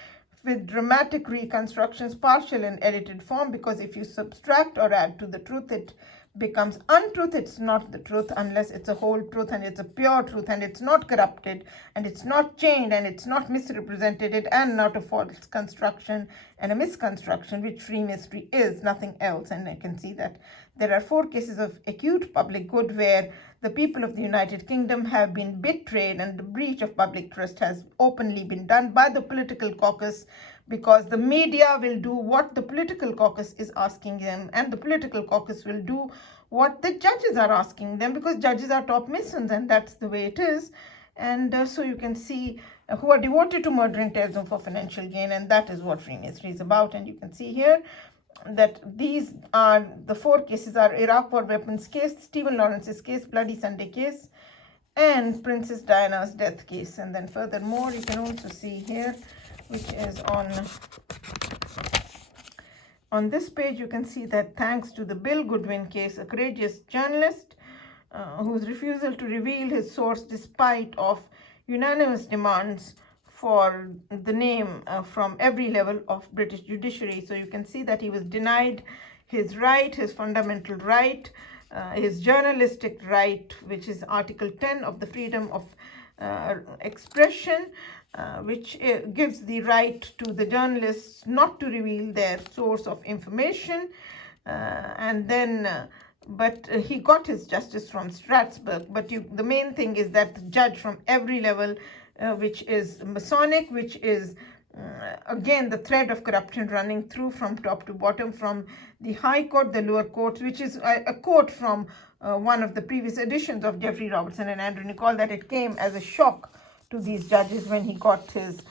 with dramatic reconstructions, partial and edited form, because if you subtract or add to the truth, it becomes untruth, it's not the truth unless it's a whole truth and it's a pure truth and it's not corrupted and it's not changed and it's not misrepresented and not a false construction and a misconstruction, which free mystery is, nothing else. And I can see that there are 4 cases of acute public good where the people of the United Kingdom have been betrayed and the breach of public trust has openly been done by the political caucus, because the media will do what the political caucus is asking them, and the political caucus will do what the judges are asking them, because judges are top masons and that's the way it is. And so you can see who are devoted to murder and terrorism for financial gain, and that is what Freemasonry is about. And you can see here that these are the 4 cases are Iraq War weapons case, Stephen Lawrence's case, Bloody Sunday case, and Princess Diana's death case. And then furthermore, you can also see here, which is on this page, you can see that thanks to the Bill Goodwin case, a courageous journalist whose refusal to reveal his source despite of unanimous demands for the name from every level of British judiciary. So you can see that he was denied his right, his fundamental right, his journalistic right, which is Article 10 of the Freedom of Expression, which gives the right to the journalists not to reveal their source of information. But he got his justice from Strasbourg. But the main thing is that the judge from every level, which is Masonic, which is again the thread of corruption running through from top to bottom, from the High Court, the lower courts, which is a quote from one of the previous editions of Jeffrey Robertson and Andrew Nicol, that it came as a shock to these judges when he got his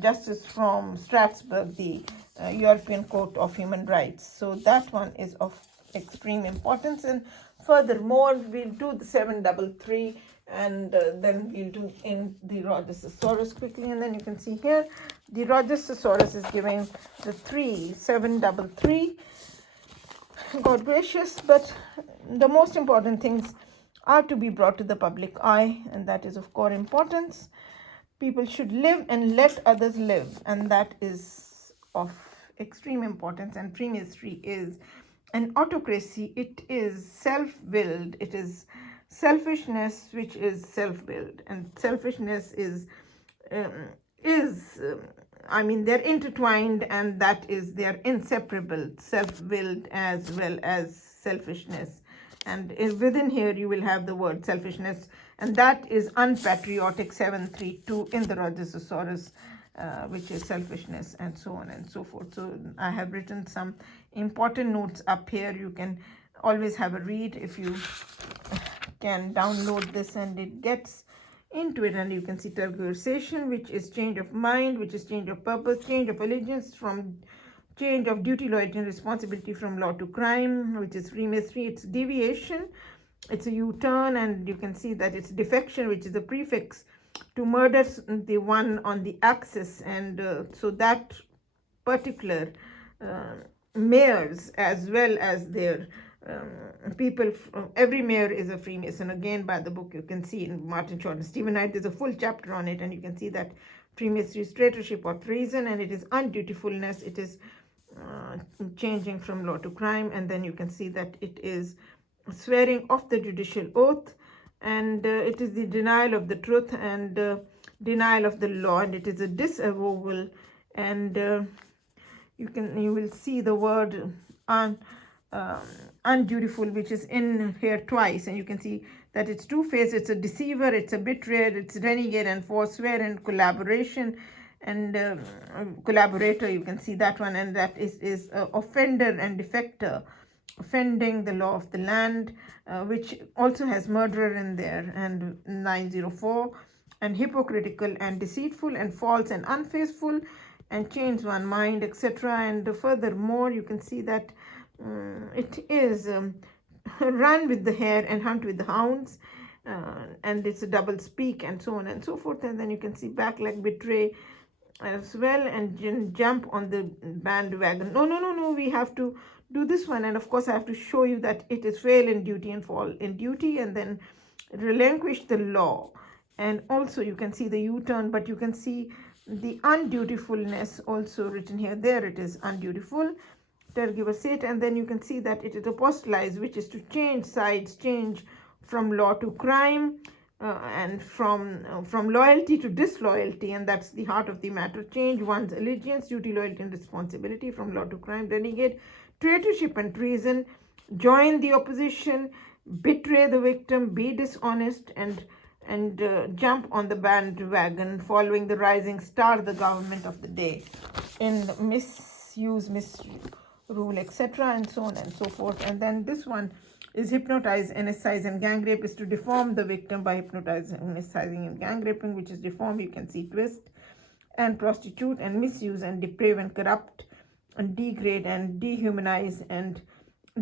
justice from Strasbourg, the European Court of Human Rights. So that one is of extreme importance. And furthermore, we'll do the 733 and then we'll do in the Rogers Thesaurus quickly. And then you can see here the Rogers Thesaurus is giving the 733. God gracious, but the most important things are to be brought to the public eye, and that is of core importance. People should live and let others live, and that is of extreme importance. And Freemasonry is an autocracy. It is self-willed. It is selfishness, which is self-willed, and selfishness is I mean, they're intertwined, and that is, they're inseparable, self-willed as well as selfishness. And within here, you will have the word selfishness, and that is unpatriotic 732 in the Rogers Thesaurus, which is selfishness, and so on and so forth. So I have written some important notes up here. You can always have a read if you can download this, and it gets into it. And you can see tergiversation, which is change of mind, which is change of purpose, change of allegiance from change of duty, loyalty, and responsibility from law to crime, which is Freemasonry. It's deviation, it's a U-turn, and you can see that it's defection, which is a prefix to murder, the one on the axis. And so that particular mayors, as well as their people, every mayor is a Freemason. Again, by the book, you can see in Martin Short and Stephen Knight, there's a full chapter on it, and you can see that Freemasonry is traitorship or treason, and it is undutifulness. It is changing from law to crime. And then you can see that it is swearing of the judicial oath, and it is the denial of the truth and denial of the law, and it is a disavowal. And you will see the word undutiful, which is in here twice, and you can see that it's two-faced. It's a deceiver, it's a betrayer, it's renegade and forswear, and collaboration and collaborator, you can see that one, and that is offender and defector, offending the law of the land, which also has murderer in there, and 904, and hypocritical and deceitful and false and unfaithful, and change one mind, etc. And furthermore, you can see that it is run with the hare and hunt with the hounds, and it's a double speak, and so on and so forth. And then you can see back like betray as well, and jump on the bandwagon. No, we have to do this one. And of course, I have to show you that it is fail in duty and fall in duty, and then relinquish the law. And also you can see the U-turn, but you can see the undutifulness also written here. There it is, undutiful. tergiver sit, and then you can see that it is apostolize, which is to change sides, change from law to crime, and from loyalty to disloyalty, and that's the heart of the matter. Change one's allegiance, duty, loyalty, and responsibility from law to crime. Renegade, traitorship and treason, join the opposition, betray the victim, be dishonest, and jump on the bandwagon following the rising star, the government of the day, in misuse, misrule, etc., and so on and so forth. And then this one is hypnotize, anesthetize, and gang rape is to deform the victim by hypnotizing, anesthetizing, and gang raping, which is deform. You can see twist and prostitute and misuse and deprave and corrupt and degrade and dehumanize and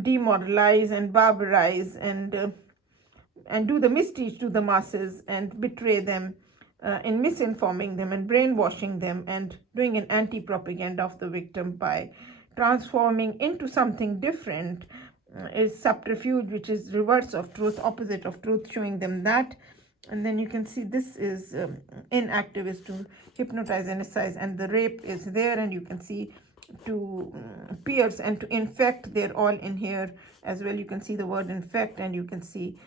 demoralize and barbarize and do the misdeeds to the masses and betray them in misinforming them and brainwashing them and doing an anti-propaganda of the victim by transforming into something different, is subterfuge, which is reverse of truth, opposite of truth, showing them that. And then you can see this is inactive, is to hypnotize, anesthetize, and the rape is there, and you can see to pierce and to infect, they're all in here as well. You can see the word infect, and you can see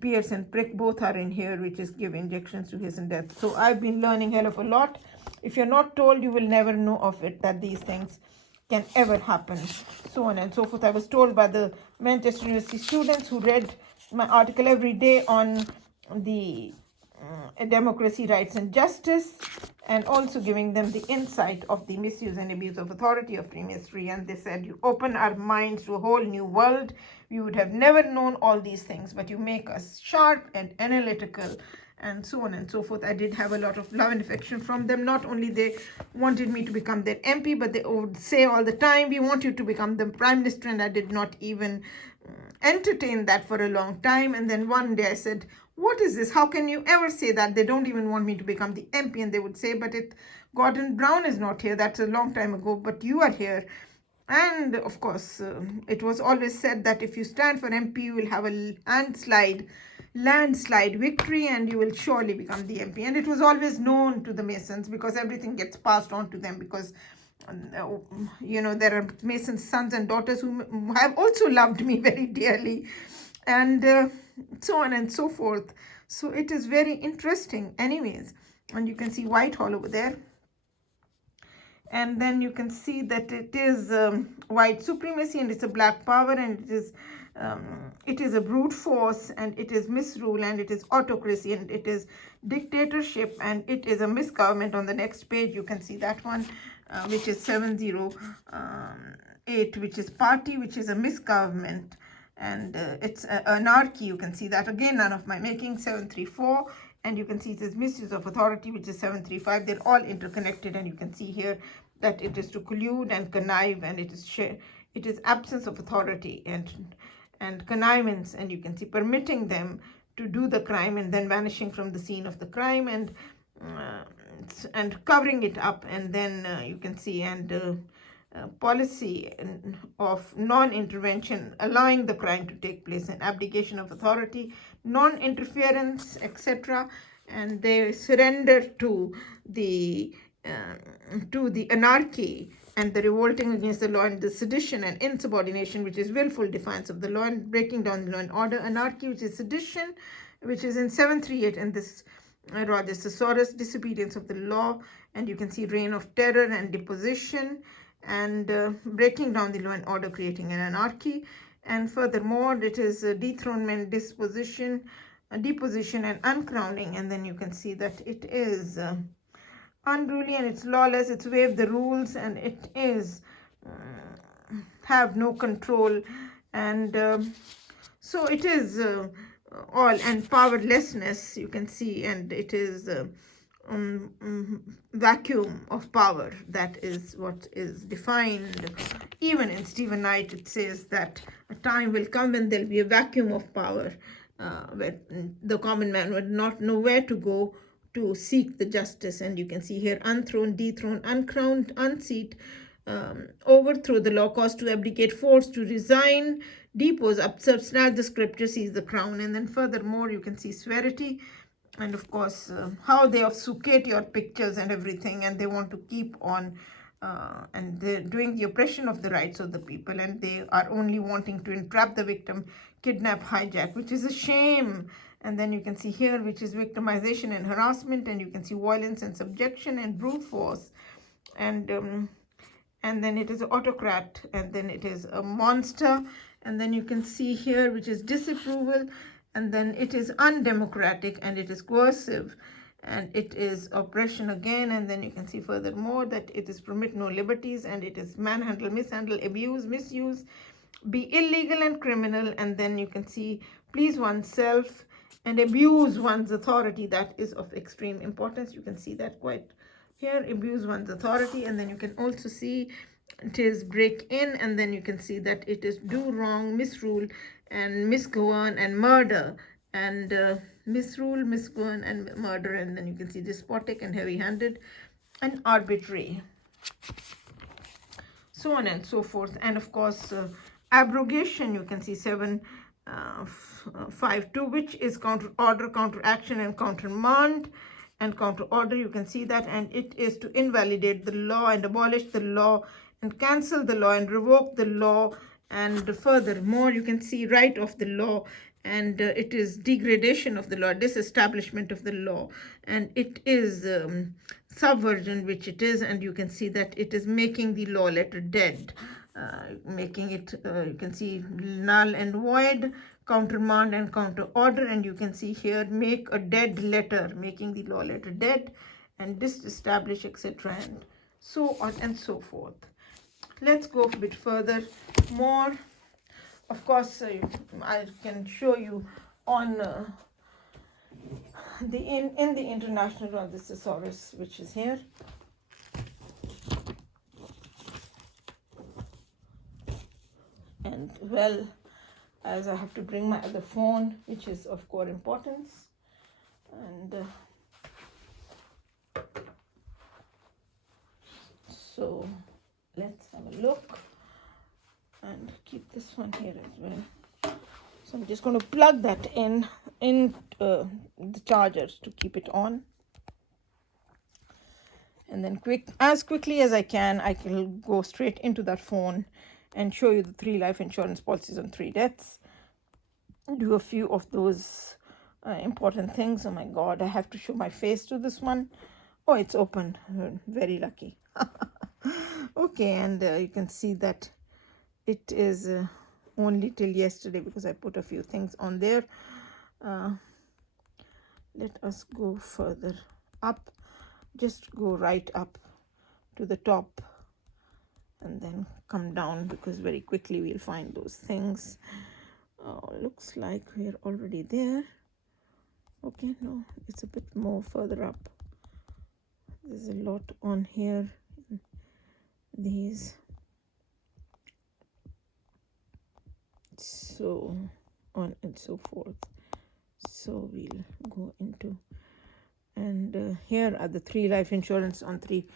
pierce and prick, both are in here, which is give injections to hasten death. So I've been learning hell of a lot. If you're not told, you will never know of it, that these things can ever happen, so on and so forth. I was told by the Manchester University students who read my article every day on the democracy, rights, and justice, and also giving them the insight of the misuse and abuse of authority of Freemasonry. And they said, you open our minds to a whole new world. We would have never known all these things, but you make us sharp and analytical, and so on and so forth. I did have a lot of love and affection from them. Not only they wanted me to become their MP, but they would say all the time, we want you to become the Prime Minister, and I did not even entertain that for a long time. And then one day I said, what is this? How can you ever say that? They don't even want me to become the MP. And they would say, but Gordon Brown is not here. That's a long time ago, but you are here. And of course, it was always said that if you stand for MP, you will have a landslide victory, and you will surely become the MP. And it was always known to the Masons, because everything gets passed on to them, because there are Masons' sons and daughters who have also loved me very dearly, and so on and so forth. So it is very interesting anyways. And you can see Whitehall over there, and then you can see that it is white supremacy, and it's a black power, and it is a brute force, and it is misrule, and it is autocracy, and it is dictatorship, and it is a misgovernment. On the next page you can see that one, which is 708, which is party, which is a misgovernment, and it's anarchy. You can see that again, none of my making. 734, and you can see it is misuse of authority, which is 735. They're all interconnected, and you can see here that it is to collude and connive, and it is absence of authority and connivance, and you can see permitting them to do the crime and then vanishing from the scene of the crime, and covering it up. And then you can see policy of non-intervention, allowing the crime to take place, and abdication of authority, non-interference, etc. And they surrender to the anarchy and the revolting against the law, and the sedition and insubordination, which is willful defiance of the law and breaking down the law and order. Anarchy, which is sedition, which is in 738, and this Roger Thesaurus, disobedience of the law, and you can see reign of terror and deposition, and breaking down the law and order, creating an anarchy. And furthermore, it is dethronement, deposition, and uncrowning. And then you can see that it is unruly, and it's lawless, it's waived the rules, and it is have no control, and so it is all, and powerlessness, you can see, and it is vacuum of power. That is what is defined. Even in Stephen Knight, it says that a time will come when there'll be a vacuum of power, where the common man would not know where to go to seek the justice. And you can see here, unthrown, dethroned, uncrowned, unseat, overthrow the law, cause to abdicate, force to resign, depose, upset, snatch the scripture, seize the crown. And then furthermore, you can see severity, and of course how they obfuscate your pictures and everything, and they want to keep on and they're doing the oppression of the rights of the people, and they are only wanting to entrap the victim, kidnap, hijack, which is a shame. And then you can see here, which is victimization and harassment, and you can see violence and subjection and brute force, and then it is an autocrat, and then it is a monster, and then you can see here, which is disapproval, and then it is undemocratic, and it is coercive, and it is oppression again. And then you can see furthermore that it is permit no liberties, and it is manhandle, mishandle, abuse, misuse, be illegal and criminal. And then you can see please oneself and abuse one's authority. That is of extreme importance. You can see that quite here, abuse one's authority. And then you can also see it is break in, and then you can see that it is do wrong, misrule, and misgovern, and murder, and misrule, misgovern, and murder. And then you can see despotic and heavy-handed and arbitrary, so on and so forth. And of course abrogation, you can see 752, which is counter order, counter action, and countermand. And counter order, you can see that, and it is to invalidate the law and abolish the law and cancel the law and revoke the law. And furthermore, you can see right of the law, and it is degradation of the law, disestablishment of the law, and it is subversion, which it is. And you can see that it is making the law letter dead, making it, you can see null and void, countermand and counter order. And you can see here, make a dead letter, making the law letter dead, and disestablish, etc., and so on and so forth. Let's go a bit further more. Of course I can show you on in the International Law, the thesaurus, which is here. And well, as I have to bring my other phone, which is of core importance, and so let's have a look, and keep this one here as well. So I'm just going to plug that in the chargers to keep it on, and then as quickly as I can go straight into that phone and show you the 3 life insurance policies on 3 deaths, do a few of those important things. Oh my God, I have to show my face to this one. Oh, it's open. Very lucky. Okay, and you can see that it is only till yesterday, because I put a few things on there. Let us go further up. Just go right up to the top, and then come down, because very quickly we'll find those things. Looks like we're already there. Okay, no, it's a bit more further up. There's a lot on here, these, so on and so forth. So we'll go into, and here are the 3 life insurance on 3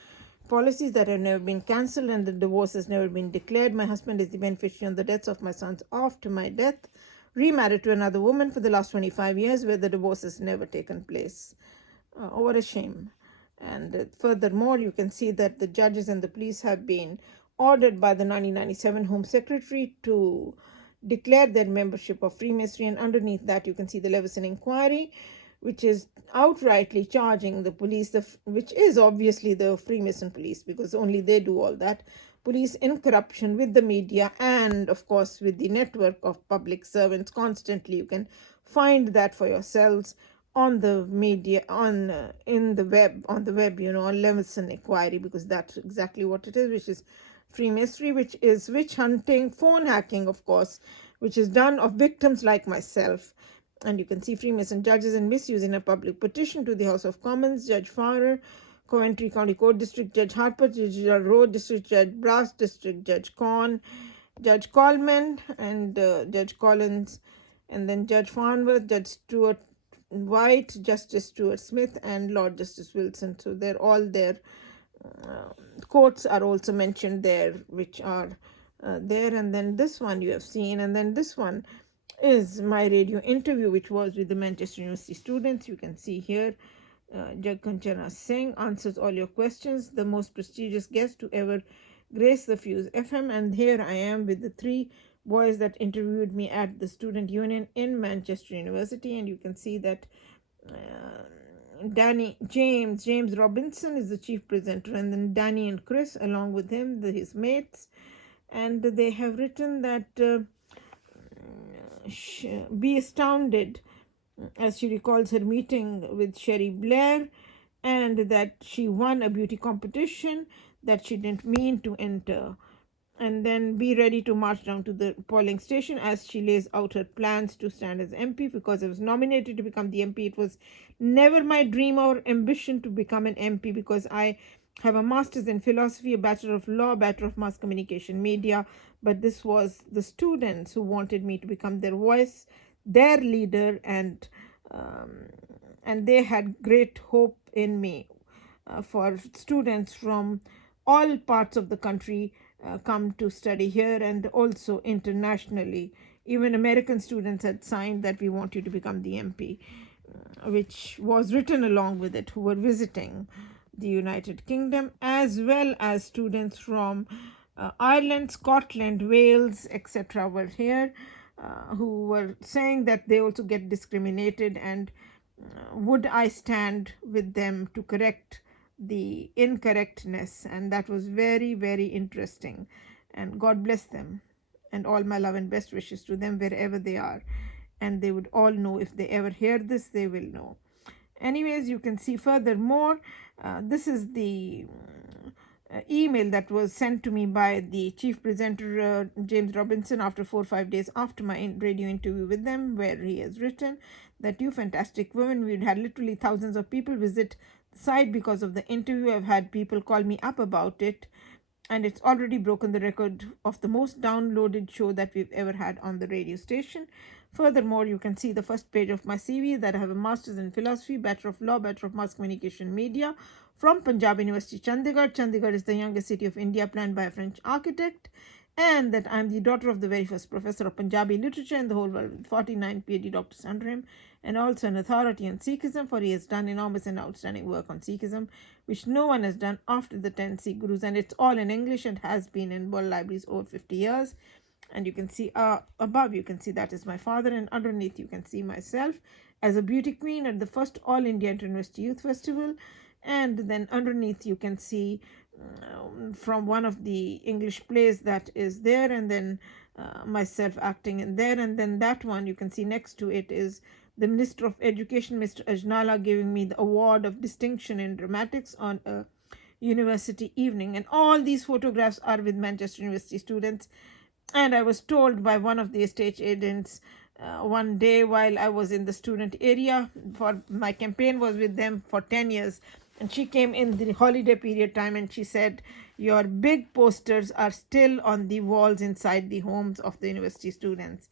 policies that have never been cancelled, and the divorce has never been declared. My husband is the beneficiary on the deaths of my sons after my death, remarried to another woman for the last 25 years, where the divorce has never taken place. Oh, what a shame. And furthermore, you can see that the judges and the police have been ordered by the 1997 Home Secretary to declare their membership of Freemasonry, and underneath that you can see the Leveson inquiry, which is outrightly charging the police, which is obviously the Freemason police, because only they do all that, police in corruption with the media, and of course with the network of public servants constantly. You can find that for yourselves on the media, on the web, on Leveson inquiry, because that's exactly what it is, which is Freemasonry, which is witch hunting, phone hacking, of course, which is done of victims like myself. And you can see Freemason judges and misuse in a public petition to the House of Commons, Judge Farrer, Coventry County Court District Judge Harper, Judge Road District Judge Brass, District Judge Corn, Judge Coleman, and Judge Collins, and then Judge Farnworth, Judge Stuart White, Justice Stuart Smith, and Lord Justice Wilson. So they're all there. Courts are also mentioned there, which are there. And then this one you have seen, and then this one is my radio interview, which was with the Manchester University students. You can see here Jagkanchana Singh answers all your questions, the most prestigious guest to ever grace the Fuse FM. And here I am with the three boys that interviewed me at the Student Union in Manchester University. And you can see that James Robinson is the chief presenter, and then Danny and Chris, along with him, his mates. And they have written that be astounded, as she recalls her meeting with Sherry Blair, and that she won a beauty competition that she didn't mean to enter. And then be ready to march down to the polling station as she lays out her plans to stand as MP. Because I was nominated to become the MP, it was never my dream or ambition to become an MP, because I have a master's in philosophy, a bachelor of law, a bachelor of mass communication media. But this was the students who wanted me to become their voice, their leader, and they had great hope in me. For students from all parts of the country come to study here, and also internationally. Even American students had signed that we want you to become the MP, which was written along with it, who were visiting the United Kingdom, as well as students from Ireland, Scotland, Wales, etc. were here, who were saying that they also get discriminated, and would I stand with them to correct the incorrectness. And that was very, very interesting. And God bless them, and all my love and best wishes to them wherever they are. And they would all know, if they ever hear this, they will know. Anyways, you can see furthermore, this is the email that was sent to me by the chief presenter, James Robinson, after 4 or 5 days after my radio interview with them, where he has written that, you fantastic women, we've had literally thousands of people visit the site because of the interview. I've had people call me up about it, and it's already broken the record of the most downloaded show that we've ever had on the radio station. Furthermore, you can see the first page of my CV that I have a master's in philosophy, bachelor of law, bachelor of mass communication media from Punjab University, Chandigarh. Chandigarh is the youngest city of India, planned by a French architect. And that I'm the daughter of the very first professor of Punjabi literature in the whole world, with 49 PhD doctors under him, and also an authority on Sikhism, for he has done enormous and outstanding work on Sikhism, which no one has done after the 10 Sikh Gurus. And it's all in English and has been in world libraries over 50 years. And you can see above, you can see that is my father, and underneath you can see myself as a beauty queen at the first All India Inter-University Youth Festival. And then underneath you can see from one of the English plays that is there, and then myself acting in there. And then that one you can see next to it is the Minister of Education, Mr. Ajnala, giving me the award of distinction in dramatics on a university evening. And all these photographs are with Manchester University students. And I was told by one of the estate agents one day while I was in the student area, for my campaign was with them for 10 years, and she came in the holiday period time, and she said, your big posters are still on the walls inside the homes of the university students.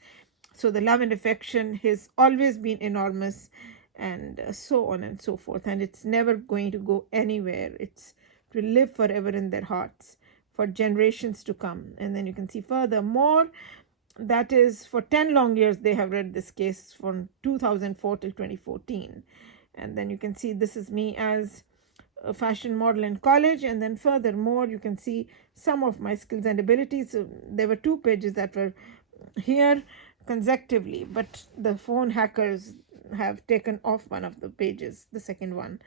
So the love and affection has always been enormous, and so on and so forth. And it's never going to go anywhere. It's to live forever in their hearts for generations to come. And then you can see furthermore, that is for 10 long years they have read this case from 2004 till 2014. And then you can see this is me as a fashion model in college. And then furthermore, you can see some of my skills and abilities. So there were 2 pages that were here consecutively, but the phone hackers have taken off one of the pages, the second one.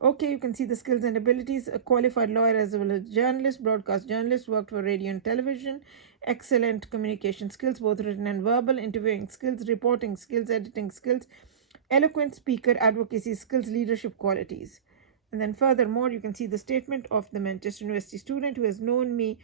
Okay, you can see the skills and abilities. A qualified lawyer as well as journalist, broadcast journalist, worked for radio and television. Excellent communication skills, both written and verbal. Interviewing skills, reporting skills, editing skills. Eloquent speaker, advocacy skills, leadership qualities. And then furthermore, you can see the statement of the Manchester University student who has known me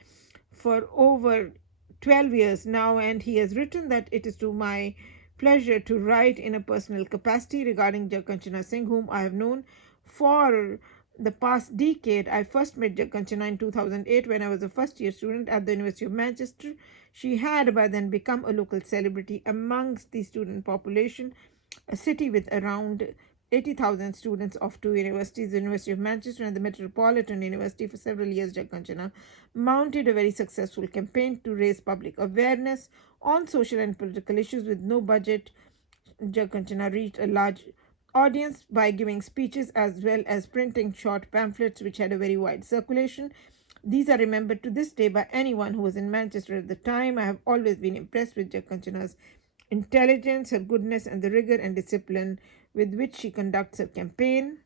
for over 12 years now, and he has written that it is to my pleasure to write in a personal capacity regarding Jagkanchana Singh, whom I have known for the past decade. I first met Jagkanchana in 2008 when I was a first-year student at the University of Manchester. She had by then become a local celebrity amongst the student population, a city with around 80,000 students of 2 universities, the University of Manchester and the Metropolitan University. For several years, Jagkanchana mounted a very successful campaign to raise public awareness on social and political issues. With no budget, Jagkanchana reached a large audience by giving speeches as well as printing short pamphlets which had a very wide circulation. These are remembered to this day by anyone who was in Manchester at the time. I have always been impressed with Kanchana's intelligence, her goodness, and the rigor and discipline with which she conducts her campaign.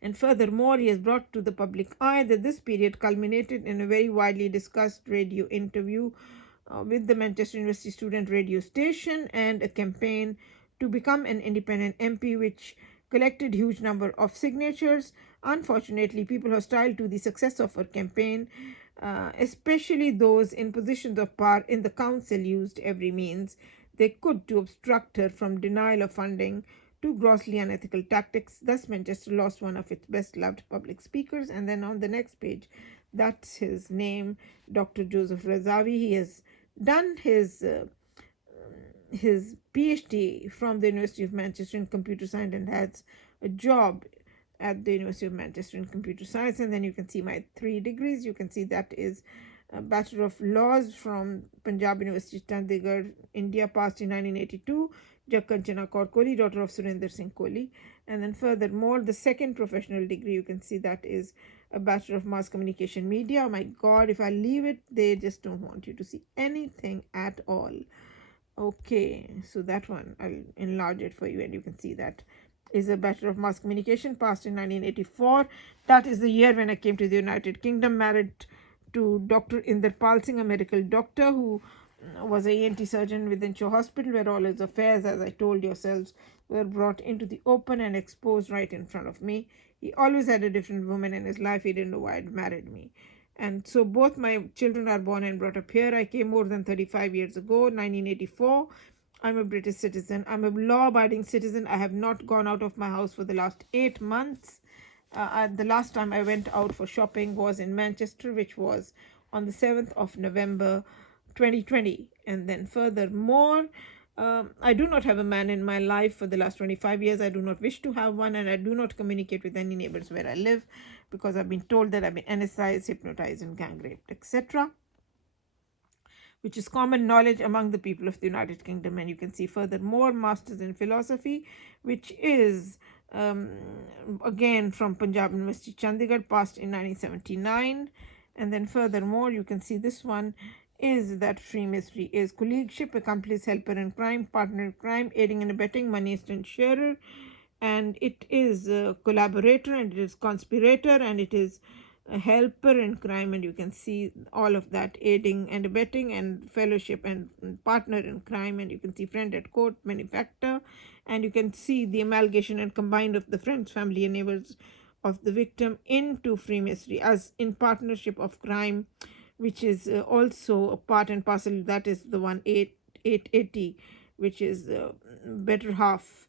And furthermore, he has brought to the public eye that this period culminated in a very widely discussed radio interview with the Manchester University student radio station and a campaign to become an independent MP, which collected huge number of signatures. Unfortunately, people hostile to the success of her campaign, especially those in positions of power in the council, used every means they could to obstruct her, from denial of funding to grossly unethical tactics. Thus, Manchester lost one of its best loved public speakers. And then on the next page, that's his name, Dr. Joseph Razavi. He has done his PhD from the University of Manchester in computer science and has a job at the University of Manchester in computer science. And then you can see my 3 degrees. You can see that is a Bachelor of Laws from Punjab University, Chandigarh, India, passed in 1982. Kanchana Kaur Kohli, daughter of Surinder Singh Kohli. And then furthermore, the second professional degree, you can see that is a Bachelor of Mass Communication Media. Oh my God, if I leave it, they just don't want you to see anything at all. Okay, so that one, I'll enlarge it for you and you can see that is a Bachelor of Mass Communication, passed in 1984. That is the year when I came to the United Kingdom, married to Dr. Inderpal Singh, a medical doctor who was a ENT surgeon within Shaw Hospital, where all his affairs, as I told yourselves, were brought into the open and exposed right in front of me. He always had a different woman in his life. He didn't know why he married me. And so both my children are born and brought up here. I came more than 35 years ago, 1984. I'm a British citizen. I'm a law-abiding citizen. I have not gone out of my house for the last 8 months. The last time I went out for shopping was in Manchester, which was on the 7th of November 2020. And then furthermore, I do not have a man in my life for the last 25 years. I do not wish to have one, and I do not communicate with any neighbors where I live, because I've been told that I've been anesthetized, hypnotized, and gang raped, etc., which is common knowledge among the people of the United Kingdom. And you can see furthermore, Masters in Philosophy, which is again from Punjab University, Chandigarh, passed in 1979. And then furthermore, you can see this one is that Freemasonry is colleagueship, accomplice, helper in crime, partner in crime, aiding and abetting, moneist and sharer, and it is a collaborator, and it is conspirator, and it is a helper in crime. And you can see all of that, aiding and abetting, and fellowship and partner in crime. And you can see friend at court, benefactor, and you can see the amalgamation and combined of the friends, family, and neighbors of the victim into Freemasonry as in partnership of crime, which is also a part and parcel. That is the 880, which is better half.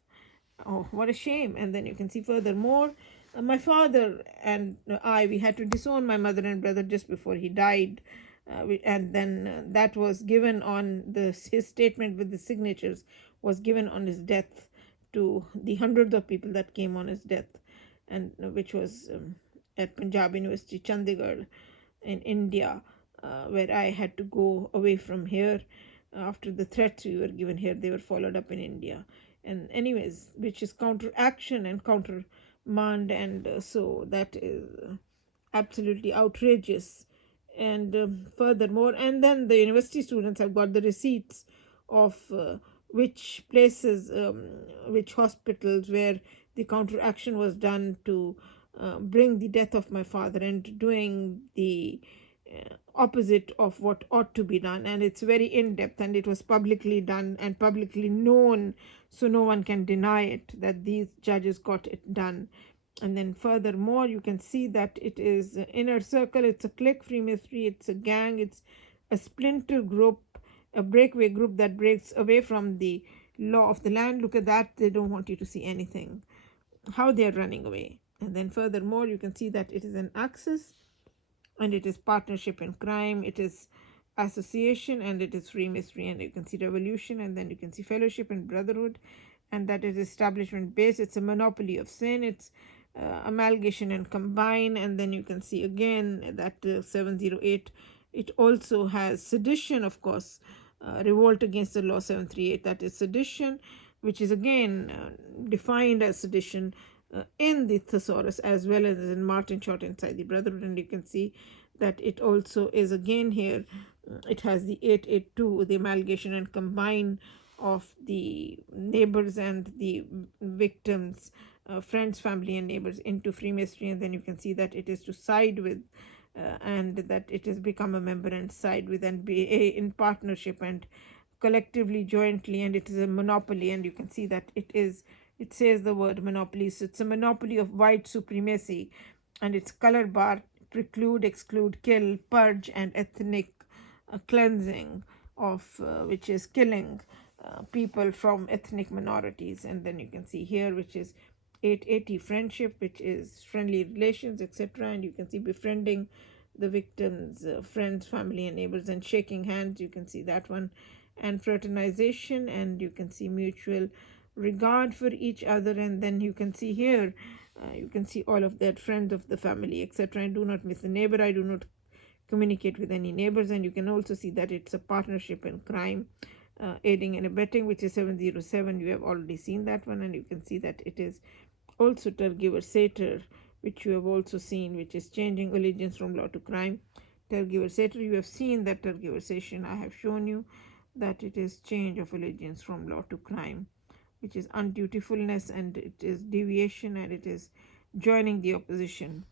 Oh, what a shame. And then you can see furthermore, my father and we had to disown my mother and brother just before he died. And then that was given on his statement with the signatures was given on his death to the hundreds of people that came on his death, and which was at Punjab University, Chandigarh in India, where I had to go away from here after the threats we were given here. They were followed up in India. And anyways, which is counteraction and countermand, and so that is absolutely outrageous. And furthermore, and then the university students have got the receipts of which places, which hospitals where the counteraction was done to bring the death of my father, and doing the opposite of what ought to be done. And it's very in-depth, and it was publicly done and publicly known, so no one can deny it that these judges got it done. And then furthermore, you can see that it is inner circle, it's a clique, Freemasonry, it's a gang, it's a splinter group, a breakaway group that breaks away from the law of the land. Look at that, they don't want you to see anything, how they are running away. And then furthermore, you can see that it is an axis, and it is partnership in crime, it is association, and it is Freemasonry. And you can see revolution, and then you can see fellowship and brotherhood, and that is establishment based. It's a monopoly of sin, it's amalgamation and combine. And then you can see again that 708, it also has sedition, of course, revolt against the law, 738, that is sedition. which is again defined as sedition in the thesaurus as well as in Martin Short inside the Brotherhood. And you can see that it also is again here, it has the 882, the amalgamation and combine of the neighbors and the victims, friends, family, and neighbors into Freemasonry. And then you can see that it is to side with, and that it has become a member and side with and be in partnership and collectively, jointly, and it is a monopoly. And you can see that it says the word monopoly. So it's a monopoly of white supremacy, and its color bar: preclude, exclude, kill, purge, and ethnic cleansing of which is killing people from ethnic minorities. And then you can see here, which is 880, friendship, which is friendly relations, etc. And you can see befriending the victims, friends, family, and neighbors, and shaking hands. You can see that one. And fraternization, and you can see mutual regard for each other. And then you can see here, you can see all of that: friends of the family, etc. And do not miss a neighbor. I do not communicate with any neighbors. And you can also see that it's a partnership in crime, aiding and abetting, which is 707. You have already seen that one. And you can see that it is also tergiversator, which you have also seen, which is changing allegiance from law to crime. Tergiversator, you have seen that tergiversation. I have shown you that it is change of allegiance from law to crime, which is undutifulness, and it is deviation, and it is joining the opposition.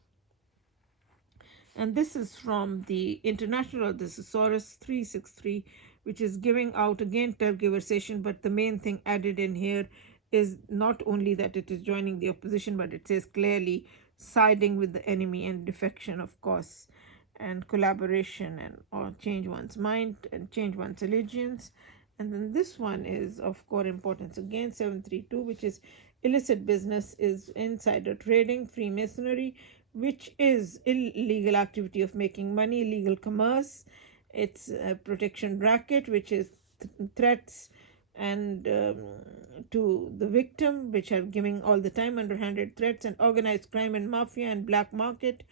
And this is from the International of the Thesaurus 363, which is giving out again tergiversation, but the main thing added in here is not only that it is joining the opposition, but it says clearly siding with the enemy and defection of course, and collaboration, and or change one's mind and change one's allegiance. And then this one is of core importance again, 732, which is illicit business is insider trading, Freemasonry, which is illegal activity of making money, legal commerce. It's a protection racket, which is threats and to the victim, which are giving all the time underhanded threats, and organized crime and mafia and black market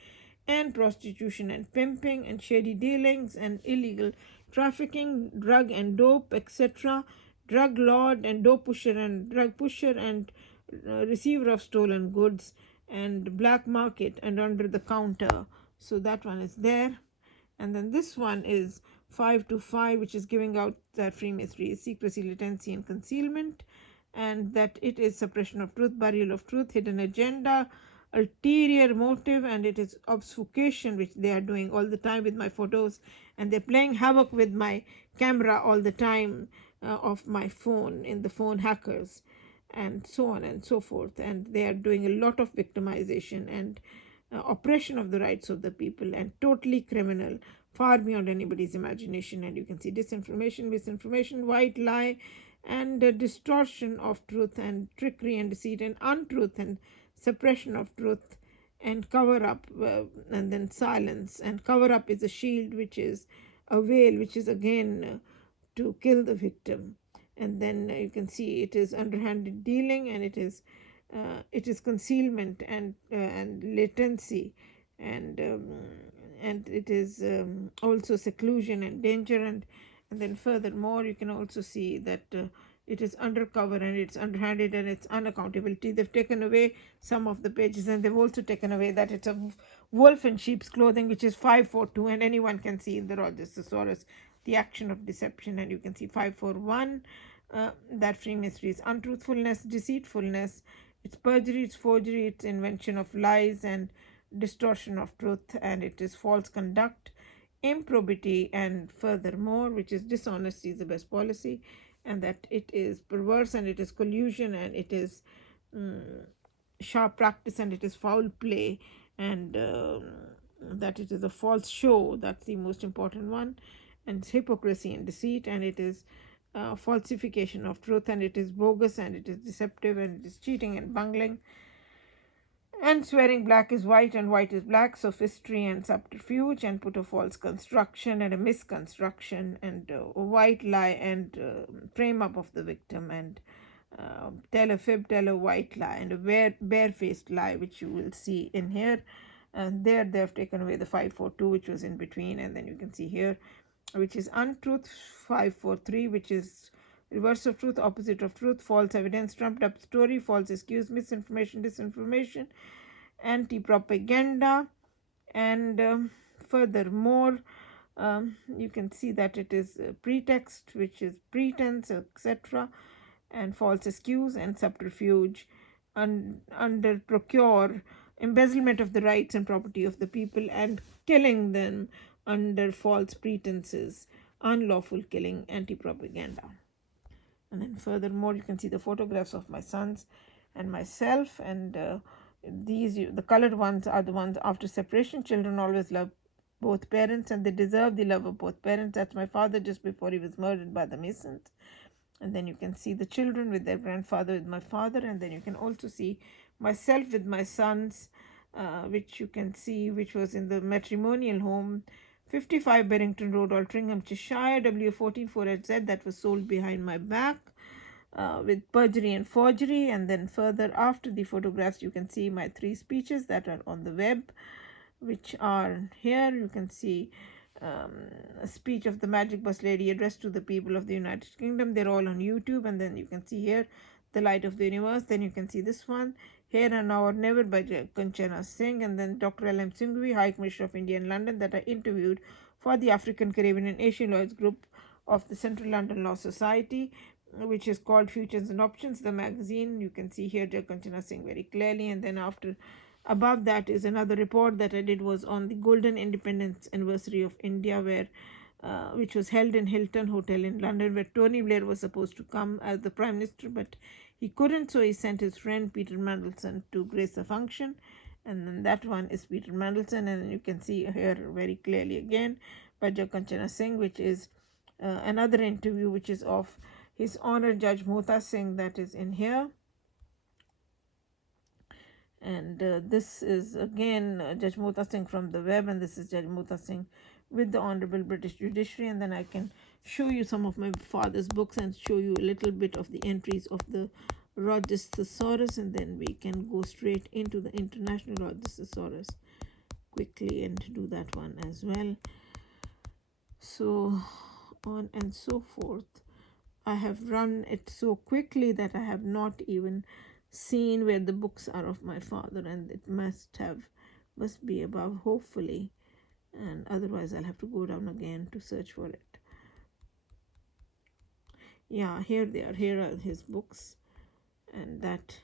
and prostitution and pimping and shady dealings and illegal trafficking, drug and dope, etc., drug lord and dope pusher and drug pusher and receiver of stolen goods, and black market and under the counter. So that one is there. And then this one is 525, which is giving out that Freemasonry is secrecy, latency, and concealment, and that it is suppression of truth, burial of truth, hidden agenda, ulterior motive, and it is obfuscation, which they are doing all the time with my photos, and they're playing havoc with my camera all the time of my phone, in the phone hackers, and so on and so forth. And they are doing a lot of victimization and oppression of the rights of the people, and totally criminal, far beyond anybody's imagination. And you can see disinformation, misinformation, white lie, and distortion of truth, and trickery and deceit, and untruth, and suppression of truth, and cover up, and then silence. And cover up is a shield, which is a veil, which is again to kill the victim. And then you can see it is underhanded dealing, and it is concealment and latency, and it is also seclusion and danger. And then furthermore, you can also see that it is undercover, and it's underhanded, and it's unaccountability. They've taken away some of the pages, and they've also taken away that it's a wolf in sheep's clothing, which is 542, and anyone can see in the Rogers Thesaurus the action of deception. And you can see 541, that Freemasonry is untruthfulness, deceitfulness, it's perjury, it's forgery, it's invention of lies and distortion of truth, and it is false conduct, improbity, and furthermore, which is dishonesty is the best policy, and that it is perverse, and it is collusion, and it is sharp practice, and it is foul play, and that it is a false show. That's the most important one. And it's hypocrisy and deceit, and it is falsification of truth, and it is bogus, and it is deceptive, and it is cheating and bungling, and swearing black is white and white is black, sophistry and subterfuge, and put a false construction and a misconstruction, and a white lie, and frame up of the victim, and tell a fib, tell a white lie, and a barefaced lie, which you will see in here. And there they have taken away the 542, which was in between. And then you can see here, which is untruth, 543, which is reverse of truth, opposite of truth, false evidence, trumped up story, false excuse, misinformation, disinformation, anti-propaganda, and furthermore, you can see that it is pretext, which is pretense, etc., and false excuse and subterfuge, under procure, embezzlement of the rights and property of the people, and killing them under false pretenses, unlawful killing, anti-propaganda. And then furthermore, you can see the photographs of my sons and myself, and the colored ones are the ones after separation. Children always love both parents, and they deserve the love of both parents. That's my father just before he was murdered by the Masons. And then you can see the children with their grandfather, with my father, and then you can also see myself with my sons, which you can see, which was in the matrimonial home, 55 Barrington Road, Altrincham, Cheshire, W144HZ, that was sold behind my back, with perjury and forgery. And then further after the photographs, you can see my 3 speeches that are on the web, which are here. You can see a speech of the Magic Bus Lady addressed to the people of the United Kingdom. They're all on YouTube. And then you can see here The Light of the Universe. Then you can see this one, Here and Now or Never by Kanchana Singh. And then Dr. L.M. Singhvi, High Commissioner of India in London, that I interviewed for the African, Caribbean and Asian Lawyers Group of the Central London Law Society, which is called Futures and Options, the magazine. You can see here Kanchana Singh very clearly. And then above that is another report that I did, was on the Golden Independence Anniversary of India, where which was held in Hilton Hotel in London, where Tony Blair was supposed to come as the Prime Minister, but he couldn't, so he sent his friend Peter Mandelson to grace the function. And then that one is Peter Mandelson, and you can see here very clearly again by Kanchana Singh, which is another interview which is of His Honor Judge Mota Singh, that is in here. And this is again Judge Mota Singh from the web, and this is Judge Mota Singh with the Honorable British Judiciary. And then I can show you some of my father's books and show you a little bit of the entries of the Rogers Thesaurus, and then we can go straight into the International Rogers Thesaurus quickly and do that one as well. So on and so forth. I have run it so quickly that I have not even seen where the books are of my father, and it must be above, hopefully, and otherwise I'll have to go down again to search for it. Yeah, here they are. Here are his books, and that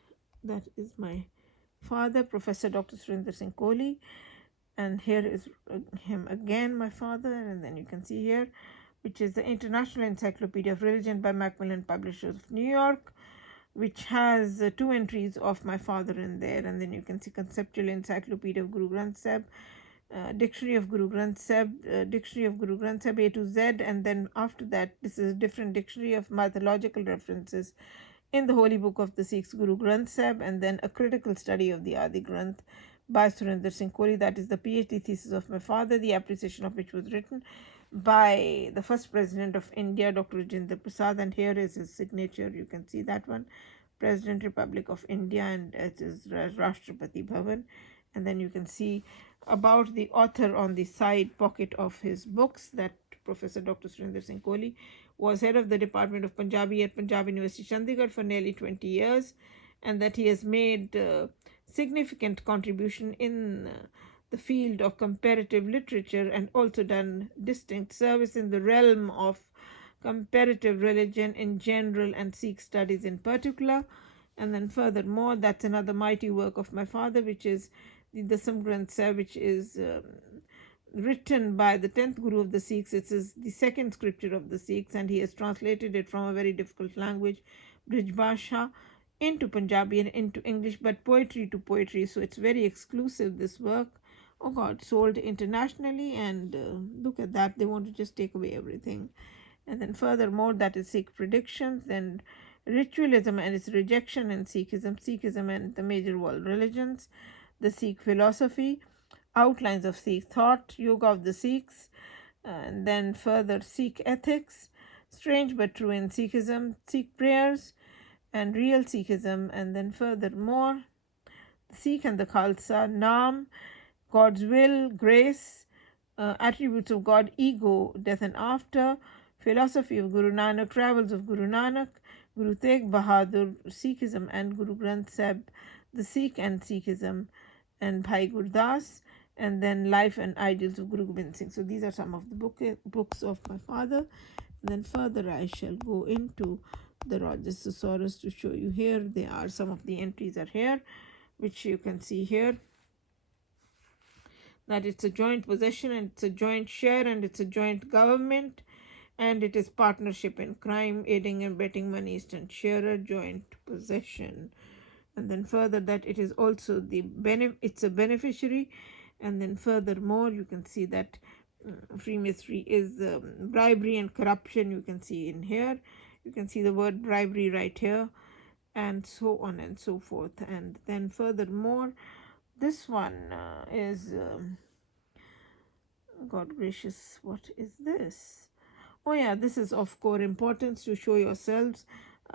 is my father, Professor Dr. Surinder Singh Kohli, and here is him again, my father. And then you can see here, which is the International Encyclopedia of Religion by Macmillan Publishers of New York, which has 2 entries of my father in there. And then you can see Conceptual Encyclopedia of Guru Granth Sahib, Dictionary of Guru Granth Sahib, A to Z. And then after that, this is a different dictionary of mythological references in the Holy Book of the Sikhs, Guru Granth Sahib. And then a critical study of the Adi Granth by Surinder Singh Kohli. That is the PhD thesis of my father, the appreciation of which was written by the first President of India, Dr. Rajendra Prasad. And here is his signature. You can see that one, President, Republic of India, and it is Rashtrapati Bhavan. And then you can see about the author on the side pocket of his books, that Professor Dr. Surinder Singh Kohli was head of the Department of Punjabi at Punjab University, Chandigarh for nearly 20 years, and that he has made significant contribution in the field of comparative literature, and also done distinct service in the realm of comparative religion in general and Sikh studies in particular. And then furthermore, that's another mighty work of my father, which is the Dasam Granth Sahib, which is written by the 10th Guru of the Sikhs. It is the second scripture of the Sikhs, and he has translated it from a very difficult language, Brij Bhasha, into Punjabi and into English, but poetry to poetry. So it's very exclusive, this work. Oh God, sold internationally, and look at that, they want to just take away everything. And then furthermore, that is Sikh predictions, then ritualism and its rejection in Sikhism and the major world religions, the Sikh philosophy, outlines of Sikh thought, yoga of the Sikhs, and then further Sikh ethics, strange but true in Sikhism, Sikh prayers, and real Sikhism. And then furthermore, Sikh and the Khalsa, Naam, God's will, grace, attributes of God, ego, death and after, Philosophy of Guru Nanak, Travels of Guru Nanak, Guru Tegh Bahadur, Sikhism, and Guru Granth Sahib, the Sikh and Sikhism, and Bhai Gurdas, and then Life and Ideals of Guru Gobind Singh. So these are some of the books of my father. And then further I shall go into the Rogers Thesaurus to show you here. They are, some of the entries are here, which you can see here, that it's a joint possession and it's a joint share and it's a joint government and it is partnership in crime, aiding and abetting, money instant sharer, joint possession. And then further that it is also it's a beneficiary. And then furthermore you can see that Freemasonry is bribery and corruption. You can see in here, you can see the word bribery right here, and so on and so forth. And then furthermore, this one is God gracious, what is this? Oh yeah, this is of core importance to show yourselves.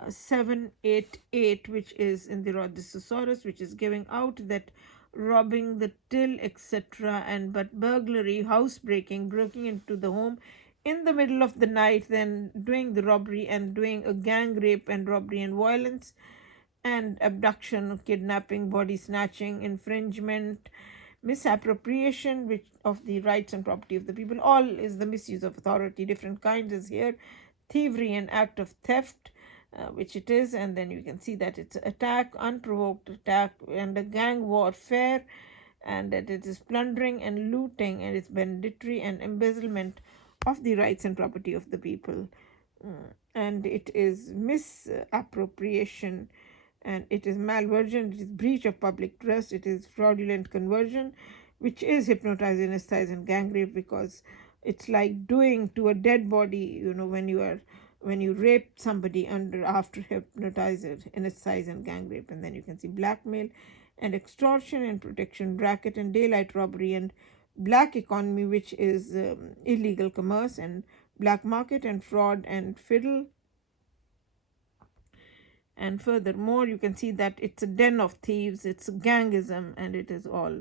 788, which is in the Rogers Thesaurus, which is giving out that robbing the till, etc., and but burglary, housebreaking, breaking into the home in the middle of the night, then doing the robbery and doing a gang rape and robbery and violence, and abduction, kidnapping, body snatching, infringement, misappropriation which of the rights and property of the people, all is the misuse of authority. Different kinds is here, thievery, and act of theft, which it is. And then you can see that it's attack, unprovoked attack, and a gang warfare, and that it is plundering and looting, and it's banditry and embezzlement of the rights and property of the people, and it is misappropriation, and it is malversion, it is breach of public trust, it is fraudulent conversion, which is hypnotize, anesthetize, and gang rape, because it's like doing to a dead body, when you rape somebody after hypnotize, anesthetize, and gang rape. And then you can see blackmail and extortion and protection racket and daylight robbery and black economy, which is illegal commerce and black market and fraud and fiddle. And furthermore, you can see that it's a den of thieves, it's gangism, and it is all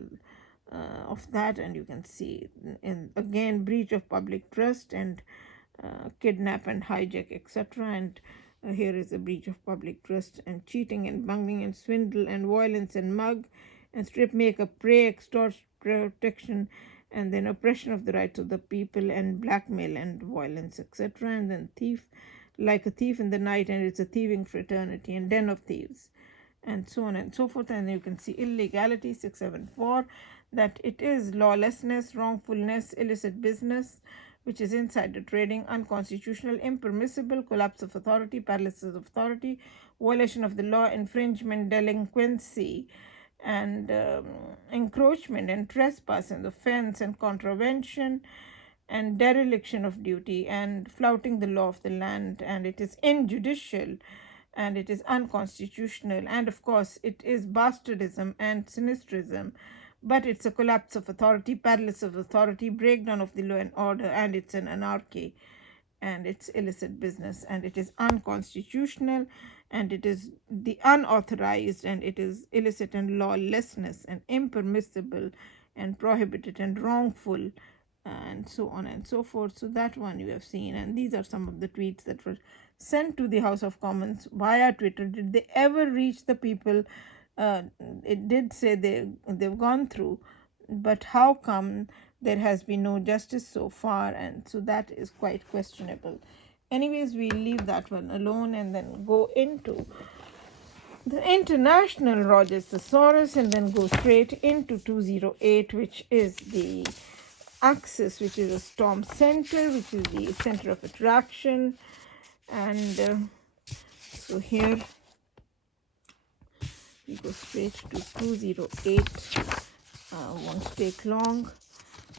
of that. And you can see in again breach of public trust and kidnap and hijack, etc. And here is a breach of public trust and cheating and bungling and swindle and violence and mug and strip, make a prey, extort, protection, and then oppression of the rights of the people and blackmail and violence, etc. And then thief, like a thief in the night, and it's a thieving fraternity and den of thieves, and so on and so forth. And you can see illegality, 674, that it is lawlessness, wrongfulness, illicit business, which is insider trading, unconstitutional, impermissible, collapse of authority, paralysis of authority, violation of the law, infringement, delinquency, and encroachment and trespass and offense and contravention and dereliction of duty and flouting the law of the land, and it is injudicial and it is unconstitutional, and of course it is bastardism and sinistrism, but it's a collapse of authority, paralysis of authority, breakdown of the law and order, and it's an anarchy, and it's illicit business, and it is unconstitutional, and it is the unauthorized, and it is illicit and lawlessness and impermissible and prohibited and wrongful, and so on and so forth. So that one you have seen, and these are some of the tweets that were sent to the House of Commons via Twitter. Did they ever reach the people? It did say they've gone through, but how come there has been no justice so far? And so that is quite questionable. Anyways, we leave that one alone and then go into the International Rogers Thesaurus, and then go straight into 208, which is the axis, which is a storm center, which is the center of attraction. And so here we go straight to 208. Won't take long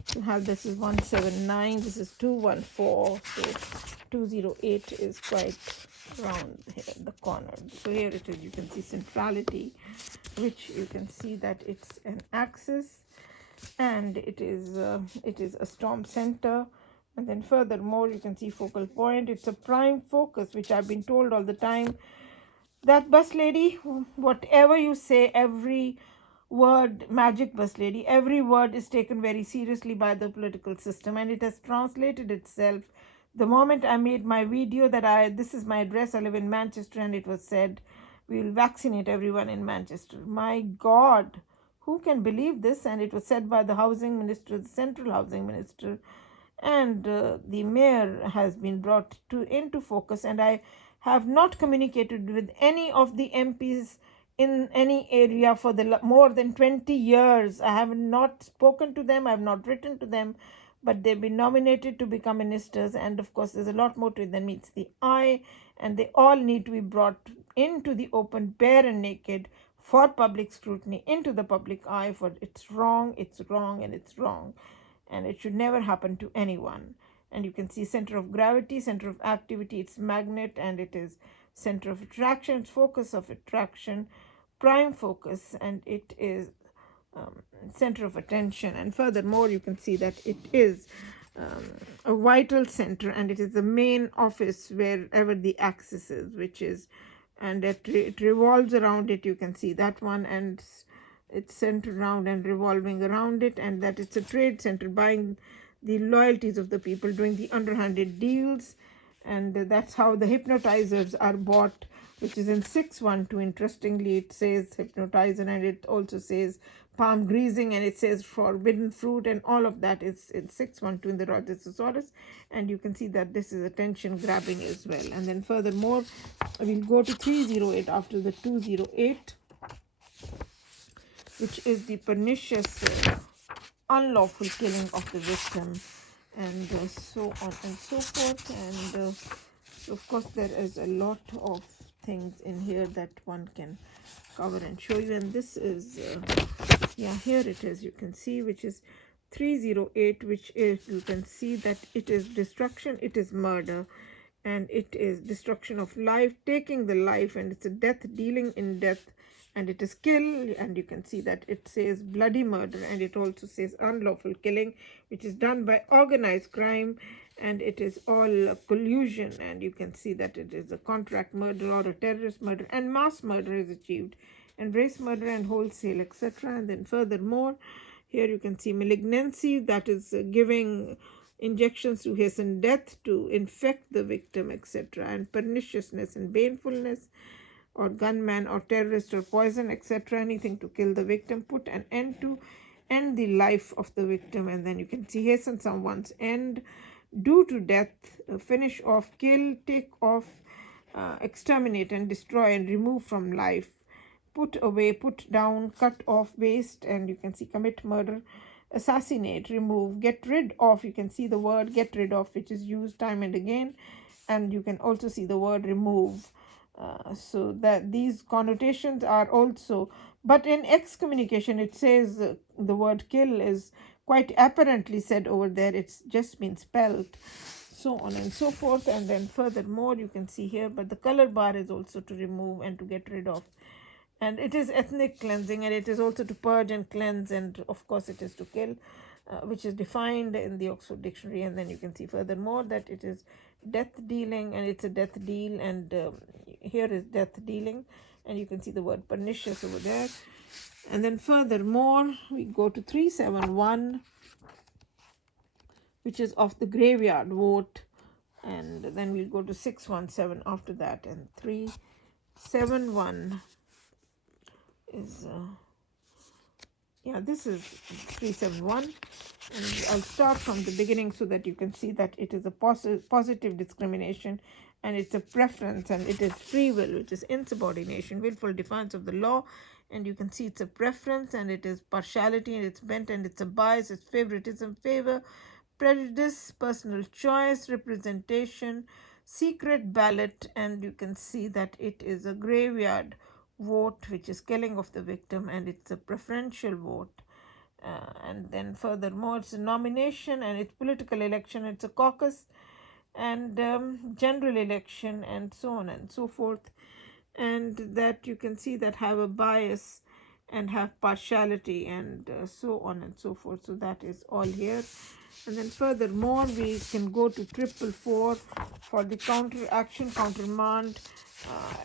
to have. This is 179, this is 214, so 208 is quite round here in the corner. So here it is, you can see centrality, which you can see that it's an axis, and it is a storm center. And then furthermore, you can see focal point, it's a prime focus, which I've been told all the time that bus lady, whatever you say, every word, magic bus lady, every word is taken very seriously by the political system, and it has translated itself The moment I made my video that this is my address, I live in Manchester, and it was said, we will vaccinate everyone in Manchester. My God, who can believe this? And it was said by the housing minister, the central housing minister, and the mayor has been brought into focus. And I have not communicated with any of the MPs in any area for the more than 20 years. I have not spoken to them, I have not written to them, but they've been nominated to become ministers. And of course, there's a lot more to it than meets the eye, and they all need to be brought into the open, bare and naked, for public scrutiny, into the public eye, for it's wrong, and it's wrong, and it should never happen to anyone. And you can see center of gravity, center of activity, it's magnet, and it is center of attraction, it's focus of attraction, prime focus, and it is center of attention. And furthermore, you can see that it is a vital center, and it is the main office wherever the axis is, which is, and it revolves around it. You can see that one, and it's centered around and revolving around it, and that it's a trade center, buying the loyalties of the people, doing the underhanded deals. And that's how the hypnotizers are bought, which is in 612. Interestingly, it says hypnotizer, and it also says palm greasing, and it says forbidden fruit, and all of that is in 612 in the Rhodososaurus. And you can see that this is attention grabbing as well. And then furthermore, we'll go to 308 after the 208, which is the pernicious unlawful killing of the victim, and so on and so forth. And of course, there is a lot of things in here that one can cover and show you. And this is here it is, you can see, which is 308, which is, you can see that it is destruction, it is murder, and it is destruction of life, taking the life, and it's a death, dealing in death, and it is kill. And you can see that it says bloody murder, and it also says unlawful killing, which is done by organized crime, and it is all collusion. And you can see that it is a contract murder or a terrorist murder, and mass murder is achieved, and race murder and wholesale, etc. And then furthermore, here you can see malignancy, that is giving injections to hasten death, to infect the victim, etc. And perniciousness and banefulness, or gunman or terrorist or poison, etc. Anything to kill the victim, put an end to, end the life of the victim. And then you can see hasten someone's end, do to death, finish off, kill, take off, exterminate and destroy and remove from life, put away, put down, cut off, waste. And you can see commit murder, assassinate, remove, get rid of. You can see the word get rid of, which is used time and again. And you can also see the word remove. So that these connotations are also, but in excommunication it says the word kill is quite apparently said over there, it's just been spelled, so on and so forth. And then furthermore, you can see here, but the color bar is also to remove and to get rid of, and it is ethnic cleansing, and it is also to purge and cleanse, and of course it is to kill, which is defined in the Oxford Dictionary. And then you can see furthermore that it is death dealing, and it's a death deal, and here is death dealing, and you can see the word pernicious over there. And then furthermore, we go to 371, which is of the graveyard vote, and then we'll go to 617 after that. And 371 is this is 371, and I'll start from the beginning so that you can see that it is a positive discrimination, and it's a preference, and it is free will, which is insubordination, willful defiance of the law. And you can see it's a preference, and it is partiality, and it's bent, and it's a bias, it's favoritism, favor, prejudice, personal choice, representation, secret ballot. And you can see that it is a graveyard vote, which is killing of the victim, and it's a preferential vote. And then furthermore, it's a nomination, and it's political election, it's a caucus, and general election, and so on and so forth. And that you can see that have a bias and have partiality, and so on and so forth. So that is all here. And then furthermore, we can go to 444 for the counter action, countermand,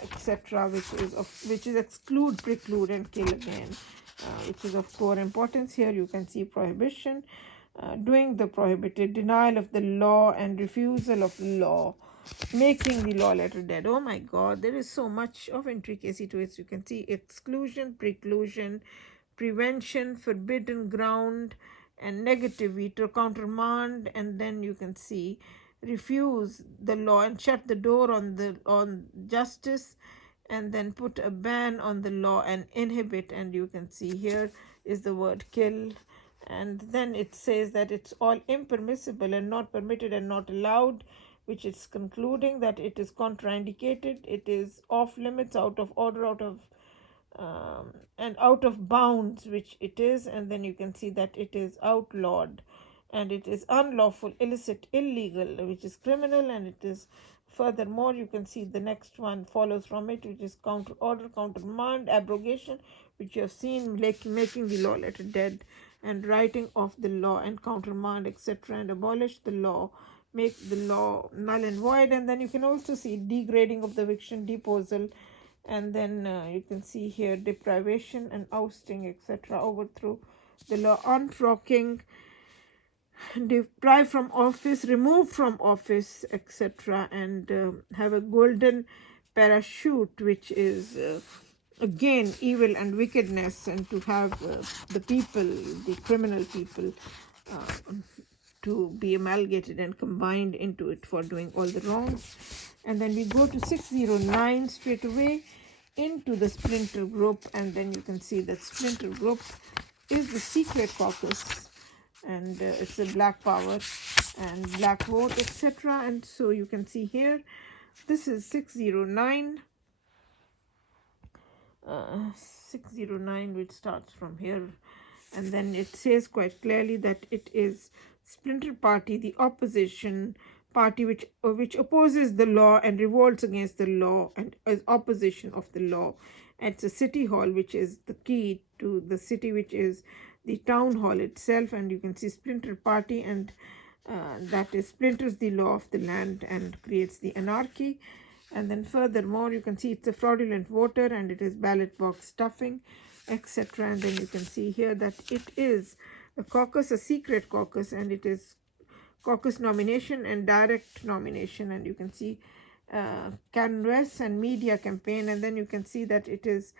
etc., which is exclude, preclude, and kill again, which is of core importance. Here you can see prohibition, doing the prohibited, denial of the law and refusal of law, making the law letter dead. Oh my God, there is so much of intricacy to it. You can see exclusion, preclusion, prevention, forbidden ground, and negative veto, countermand, and then you can see refuse the law and shut the door on justice, and then put a ban on the law and inhibit, and you can see here is the word kill. And then it says that it's all impermissible and not permitted and not allowed, which is concluding that it is contraindicated, it is off limits, out of order, out of and out of bounds, which it is. And then you can see that it is outlawed, and it is unlawful, illicit, illegal, which is criminal. And it is furthermore, you can see the next one follows from it, which is counter order, countermand, abrogation, which you have seen, like making the law letter dead, and writing off the law, and countermand, etc., and abolish the law, make the law null and void. And then you can also see degrading of the eviction, deposal, and then you can see here deprivation and ousting, etc., overthrow the law, unfrocking, deprive from office, remove from office, etc., and have a golden parachute, which is again evil and wickedness, and to have the people, the criminal people, to be amalgamated and combined into it for doing all the wrongs. And then we go to 609 straight away into the splinter group, and then you can see that splinter group is the secret caucus, and it's a black power and black vote, etc. And so you can see here, this is 609, 609, which starts from here, and then it says quite clearly that it is splinter party, the opposition party, which opposes the law and revolts against the law and is opposition of the law. And it's a city hall, which is the key to the city, which is the town hall itself. And you can see splinter party, and that is splinters the law of the land and creates the anarchy. And then furthermore, you can see it's a fraudulent voter, and it is ballot box stuffing, etc. And then you can see here that it is a caucus, a secret caucus, and it is caucus nomination and direct nomination. And you can see canvas and media campaign, and then you can see that it is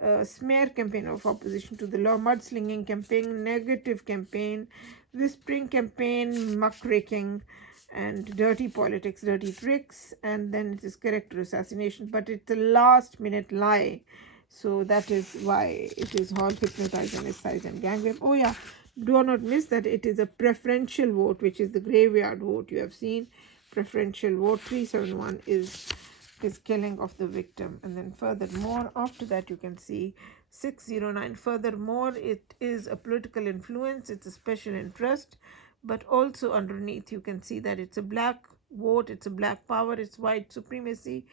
a smear campaign of opposition to the law, mudslinging campaign, negative campaign, whispering campaign, muckraking, and dirty politics, dirty tricks. And then it is character assassination, but it's a last minute lie, so that is why it is all hypnotize, anesthetize, and gang rape. Oh yeah, do not miss that it is a preferential vote, which is the graveyard vote. You have seen preferential vote 371 is killing of the victim. And then furthermore, after that, you can see 609. Furthermore, it is a political influence, it's a special interest, but also underneath you can see that it's a black vote, it's a black power, it's white supremacy,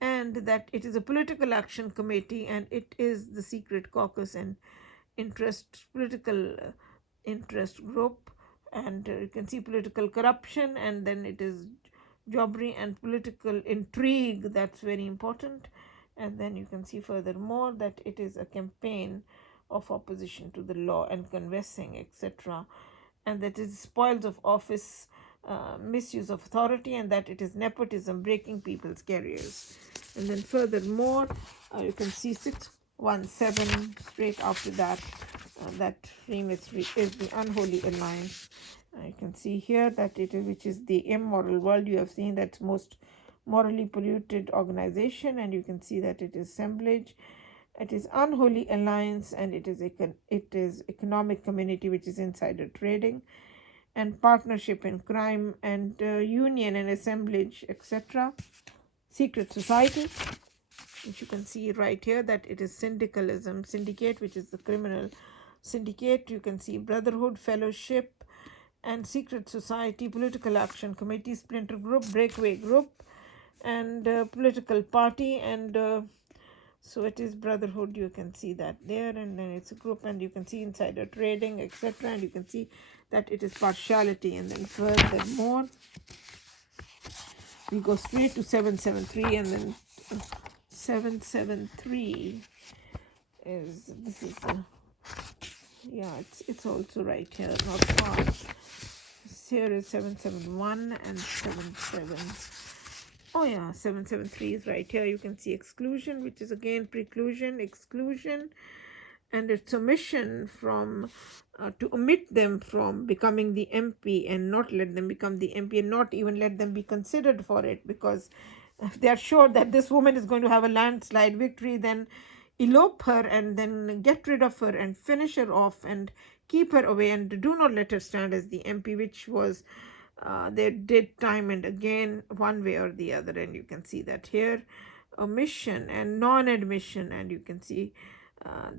and that it is a political action committee, and it is the secret caucus and political interest group. And you can see political corruption, and then it is jobbery and political intrigue. That's very important. And then you can see furthermore that it is a campaign of opposition to the law and canvassing, etc., and that it is spoils of office, misuse of authority, and that it is nepotism, breaking people's careers. And then furthermore, you can see 617 straight after that, that Freemasonry is the unholy alliance. You can see here that it is, which is the immoral world. You have seen that's most morally polluted organization, and you can see that it is assemblage, it is unholy alliance, and it is economic community, which is insider trading and partnership in crime, and union and assemblage, etc. Secret society, which you can see right here that it is syndicalism, syndicate, which is the criminal syndicate. You can see brotherhood, fellowship, and secret society, political action committee, splinter group, breakaway group, and political party. And so it is brotherhood, you can see that there, and then it's a group, and you can see insider trading, etc. And you can see that it is partiality. And then furthermore, we go straight to 773, and then 773 is, this is Yeah, it's also right here, not far. Here is 771 and 77. Oh yeah, 773 is right here. You can see exclusion, which is again preclusion, exclusion, and it's omission from to omit them from becoming the MP and not let them become the MP and not even let them be considered for it, because if they are sure that this woman is going to have a landslide victory, then elope her and then get rid of her and finish her off and keep her away and do not let her stand as the MP, which was they did time and again, one way or the other. And you can see that here, omission and non-admission, and you can see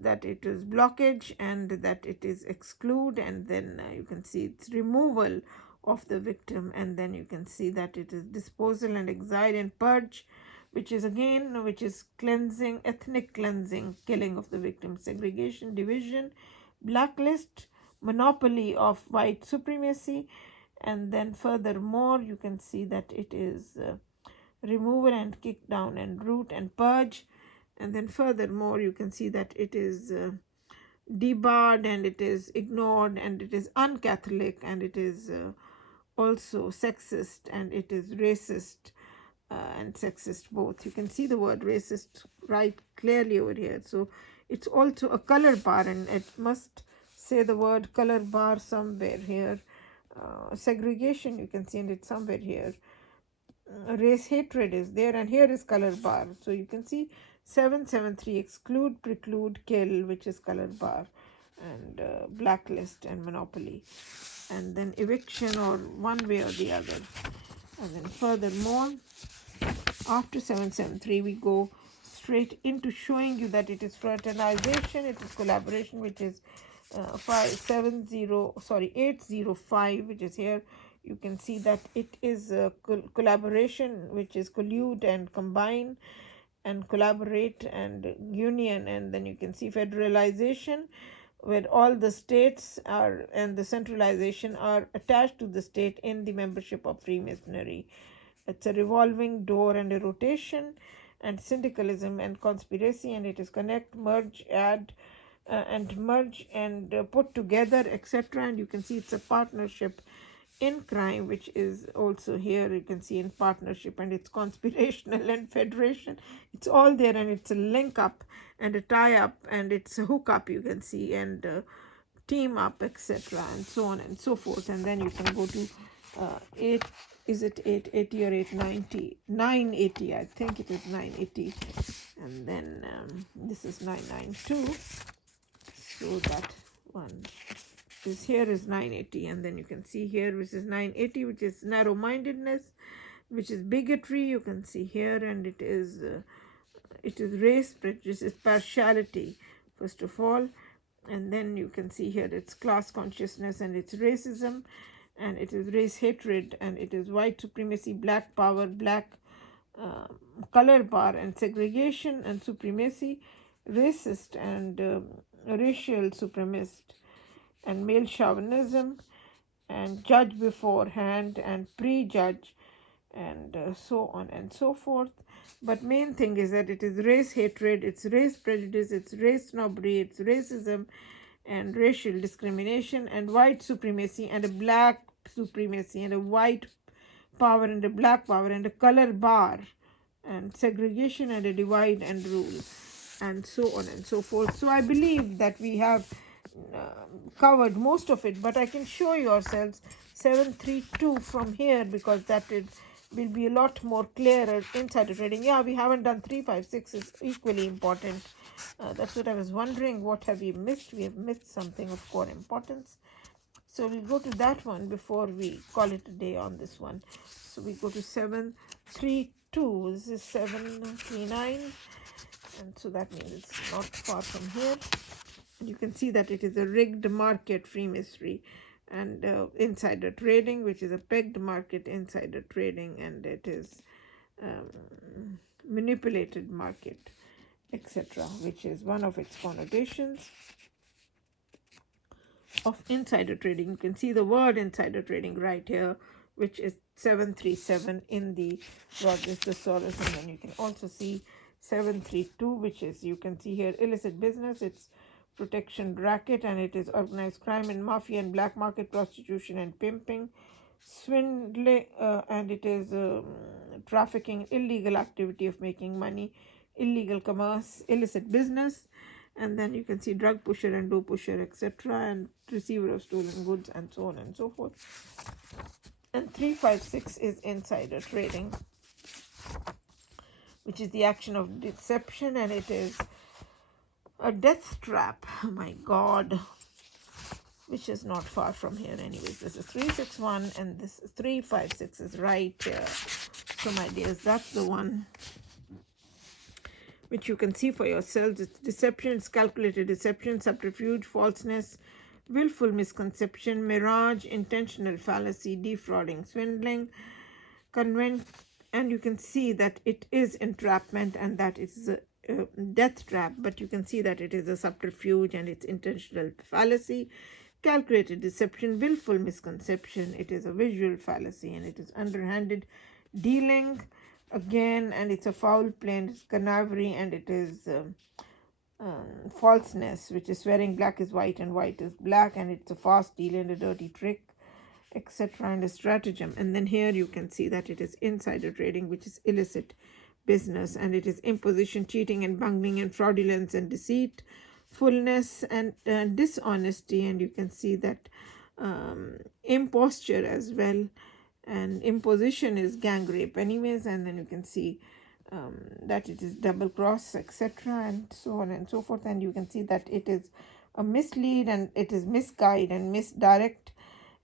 that it is blockage and that it is exclude, and then you can see it's removal of the victim, and then you can see that it is disposal and exile and purge, which is again, which is cleansing, ethnic cleansing, killing of the victim, segregation, division, blacklist, monopoly of white supremacy, and then furthermore you can see that it is removal and kick down and root and purge, and then furthermore you can see that it is debarred and it is ignored and it is un-Catholic and it is also sexist and it is racist and sexist both. You can see the word racist right clearly over here. So it's also a color bar, and it must say the word color bar somewhere here. Segregation, you can see, and it's somewhere here. Race hatred is there, and here is color bar. So you can see 773 exclude, preclude, kill, which is color bar, and blacklist and monopoly, and then eviction or one way or the other. And then furthermore, after 773 we go straight into showing you that it is fraternization, it is collaboration, which is 805, which is here. You can see that it is collaboration, which is collude and combine and collaborate and union, and then you can see federalization, where all the states are and the centralization are attached to the state in the membership of Freemasonry. It's a revolving door and a rotation, and syndicalism and conspiracy, and it is connect, merge, add, and merge and put together, etc. And you can see it's a partnership in crime, which is also here. You can see in partnership, and it's conspirational and federation. It's all there, and it's a link up and a tie up, and it's a hook up, you can see, and team up, etc., and so on and so forth. And then you can go to 880 or 890, 980, I think it is 980, and then this is 992. So that one is here is 980, and then you can see here which is 980, which is narrow-mindedness, which is bigotry, you can see here, and it is race prejudice, is partiality first of all, and then you can see here it's class consciousness and it's racism, and it is race hatred, and it is white supremacy, black power, black color bar, and segregation and supremacy, racist and racial supremacist, and male chauvinism, and judge beforehand and prejudge, and so on and so forth. But main thing is that it is race hatred, it's race prejudice, it's race snobbery, it's racism and racial discrimination, and white supremacy and a black supremacy, and a white power and a black power, and a color bar, and segregation and a divide and rule, and so on and so forth. So I believe that we have covered most of it, but I can show yourselves 732 from here, because that will be a lot more clearer insider trading. Yeah, we haven't done 356 is equally important. That's what I was wondering. What have we missed? We have missed something of core importance. So we'll go to that one before we call it a day on this one. So we go to 732. This is 739. And so that means it's not far from here. And you can see that it is a rigged market freemasonry and insider trading, which is a pegged market insider trading, and it is manipulated market, etc., which is one of its connotations of insider trading. You can see the word insider trading right here, which is 737 in the Rogers Thesaurus, and then you can also see 732, which is, you can see here, illicit business. It's protection racket, and it is organized crime and mafia and black market prostitution and pimping, swindling, and it is trafficking, illegal activity of making money, illegal commerce, illicit business, and then you can see drug pusher and dope pusher, etc., and receiver of stolen goods, and so on and so forth. And 356 is insider trading, which is the action of deception, and it is a death trap. Oh my God, which is not far from here. Anyways, this is 361, and this is 356 is right here. So my dears, that's the one which you can see for yourselves. It's deception, it's calculated deception, subterfuge, falseness, willful misconception, mirage, intentional fallacy, defrauding, swindling, and you can see that it is entrapment, and that is a death trap, but you can see that it is a subterfuge, and it's intentional fallacy, calculated deception, willful misconception, it is a visual fallacy, and it is underhanded dealing again, and it's a foul play, and it's knavery, and it is falseness, which is swearing black is white and white is black, and it's a fast deal and a dirty trick, etc., and a stratagem. And then here you can see that it is insider trading, which is illicit business, and it is imposition, cheating and bungling and fraudulence and deceit, fullness and dishonesty, and you can see that imposture as well, and imposition is gang rape anyways, and then you can see that it is double cross, etc., and so on and so forth, and you can see that it is a mislead, and it is misguide and misdirect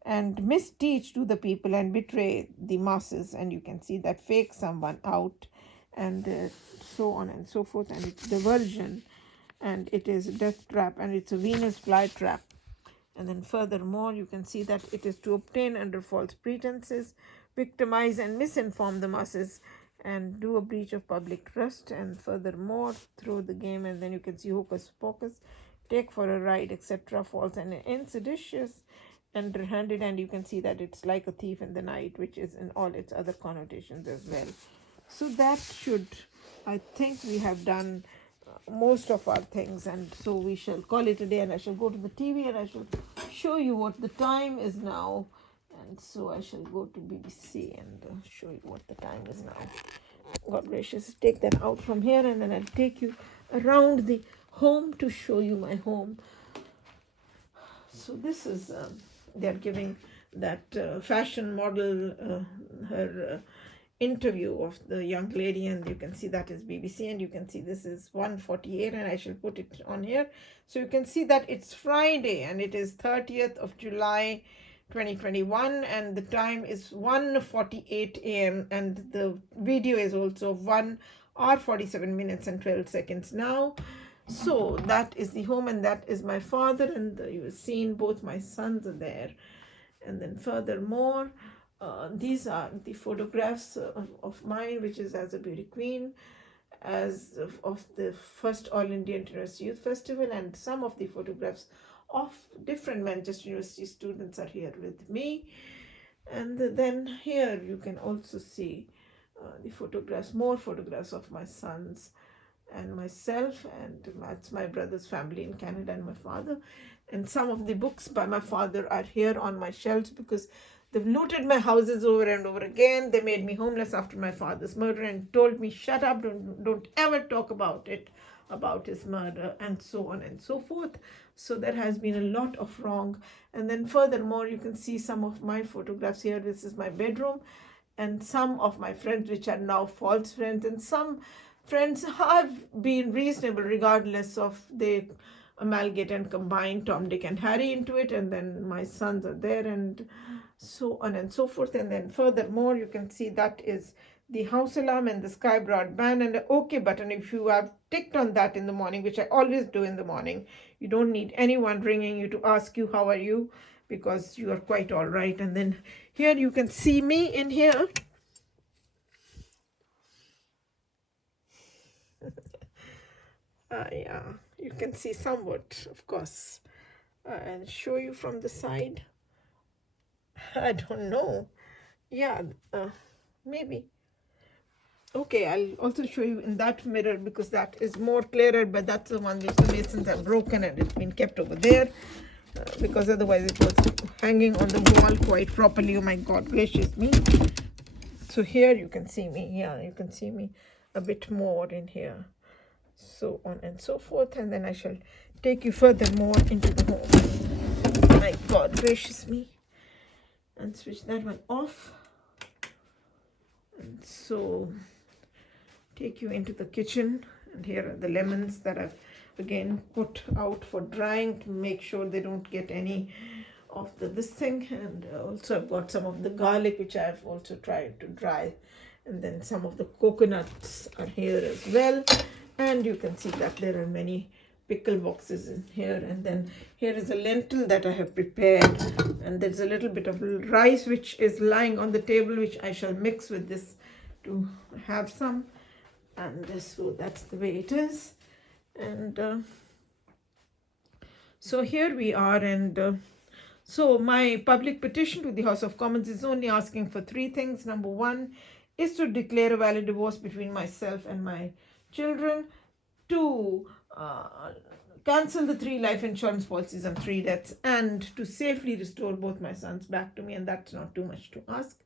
and misteach to the people and betray the masses, and you can see that fake someone out, and so on and so forth, and it's diversion, and it is death trap, and it's a Venus flytrap. And then furthermore, you can see that it is to obtain under false pretenses, victimize and misinform the masses, and do a breach of public trust, and furthermore throw the game, and then you can see hocus pocus, take for a ride, etc., false and insidious, underhanded, and you can see that it's like a thief in the night, which is in all its other connotations as well. So that should, I think we have done most of our things, and so we shall call it a day, and I shall go to the TV and I shall show you what the time is now. And so I shall go to BBC and show you what the time is now. God gracious, take that out from here, and then I'll take you around the home to show you my home. So this is, they're giving that fashion model her interview of the young lady, and you can see that is BBC, and you can see this is 1:48, and I shall put it on here. So you can see that it's Friday, and it is 30th of July 2021, and the time is 1:48 a.m. and the video is also 1 hour 47 minutes and 12 seconds now. So that is the home, and that is my father, and you've seen both my sons are there. And then furthermore, these are the photographs of mine, which is as a beauty queen, as of the first All India International Youth Festival, and some of the photographs of different Manchester University students are here with me. And then here you can also see the photographs, more photographs of my sons and myself, and that's my brother's family in Canada and my father. And some of the books by my father are here on my shelves because they've looted my houses over and over again. They made me homeless after my father's murder and told me, shut up, don't ever talk about it, about his murder, and so on and so forth. So there has been a lot of wrong. And then furthermore, you can see some of my photographs here. This is my bedroom, and some of my friends, which are now false friends, and some friends have been reasonable regardless of they amalgamate and combine Tom, Dick and Harry into it, and then my sons are there, and so on and so forth. And then furthermore, you can see that is the house alarm and the sky broadband and the OK button. If you have ticked on that in the morning, which I always do in the morning, you don't need anyone ringing you to ask you how are you, because you are quite all right. And then here you can see me in here. Yeah, you can see somewhat, of course. I'll show you from the side. I don't know. Yeah, maybe. Okay, I'll also show you in that mirror because that is more clearer, but that's the one which the masons have broken and it's been kept over there because otherwise it was hanging on the wall quite properly. Oh my God, gracious me. So here you can see me. Yeah, you can see me a bit more in here. So on and so forth. And then I shall take you furthermore into the home. My God, gracious me. And switch that one off. And so take you into the kitchen, and here are the lemons that I've again put out for drying to make sure they don't get any of this thing. And also I've got some of the garlic which I've also tried to dry, and then some of the coconuts are here as well. And you can see that there are many pickle boxes in here. And then here is a lentil that I have prepared, and there's a little bit of rice which is lying on the table which I shall mix with this to have some. And so that's the way it is. And so here we are. And so my public petition to the House of Commons is only asking for three things. Number one is to declare a valid divorce between myself and my children, to cancel the 3 life insurance policies on 3 deaths, and to safely restore both my sons back to me. And that's not too much to ask.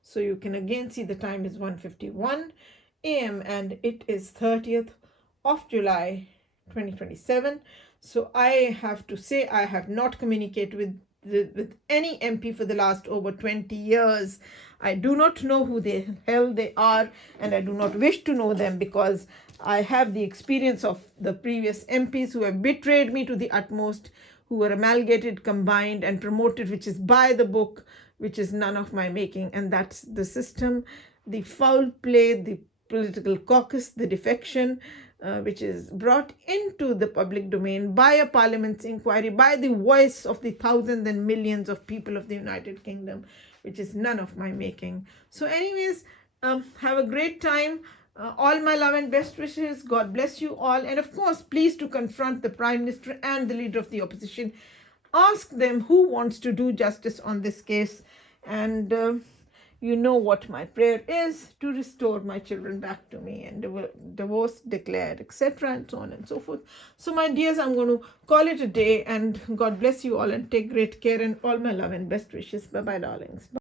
So you can again see the time is 1:51 a.m. and it is 30th of July 2027. So I have to say I have not communicated with any MP for the last over 20 years. I do not know who the hell they are, and I do not wish to know them, because I have the experience of the previous MPs who have betrayed me to the utmost, who were amalgamated, combined and promoted, which is by the book, which is none of my making. And that's the system, the foul play, the political caucus, the defection, which is brought into the public domain by a parliament's inquiry, by the voice of the thousands and millions of people of the United Kingdom, which is none of my making. So anyways, have a great time. All my love and best wishes. God bless you all. And of course, please to confront the Prime Minister and the Leader of the Opposition. Ask them who wants to do justice on this case. And you know what my prayer is: to restore my children back to me, and divorce declared, etc., and so on and so forth. So my dears, I'm going to call it a day, and God bless you all, and take great care, and all my love and best wishes. Bye bye, darlings. Bye.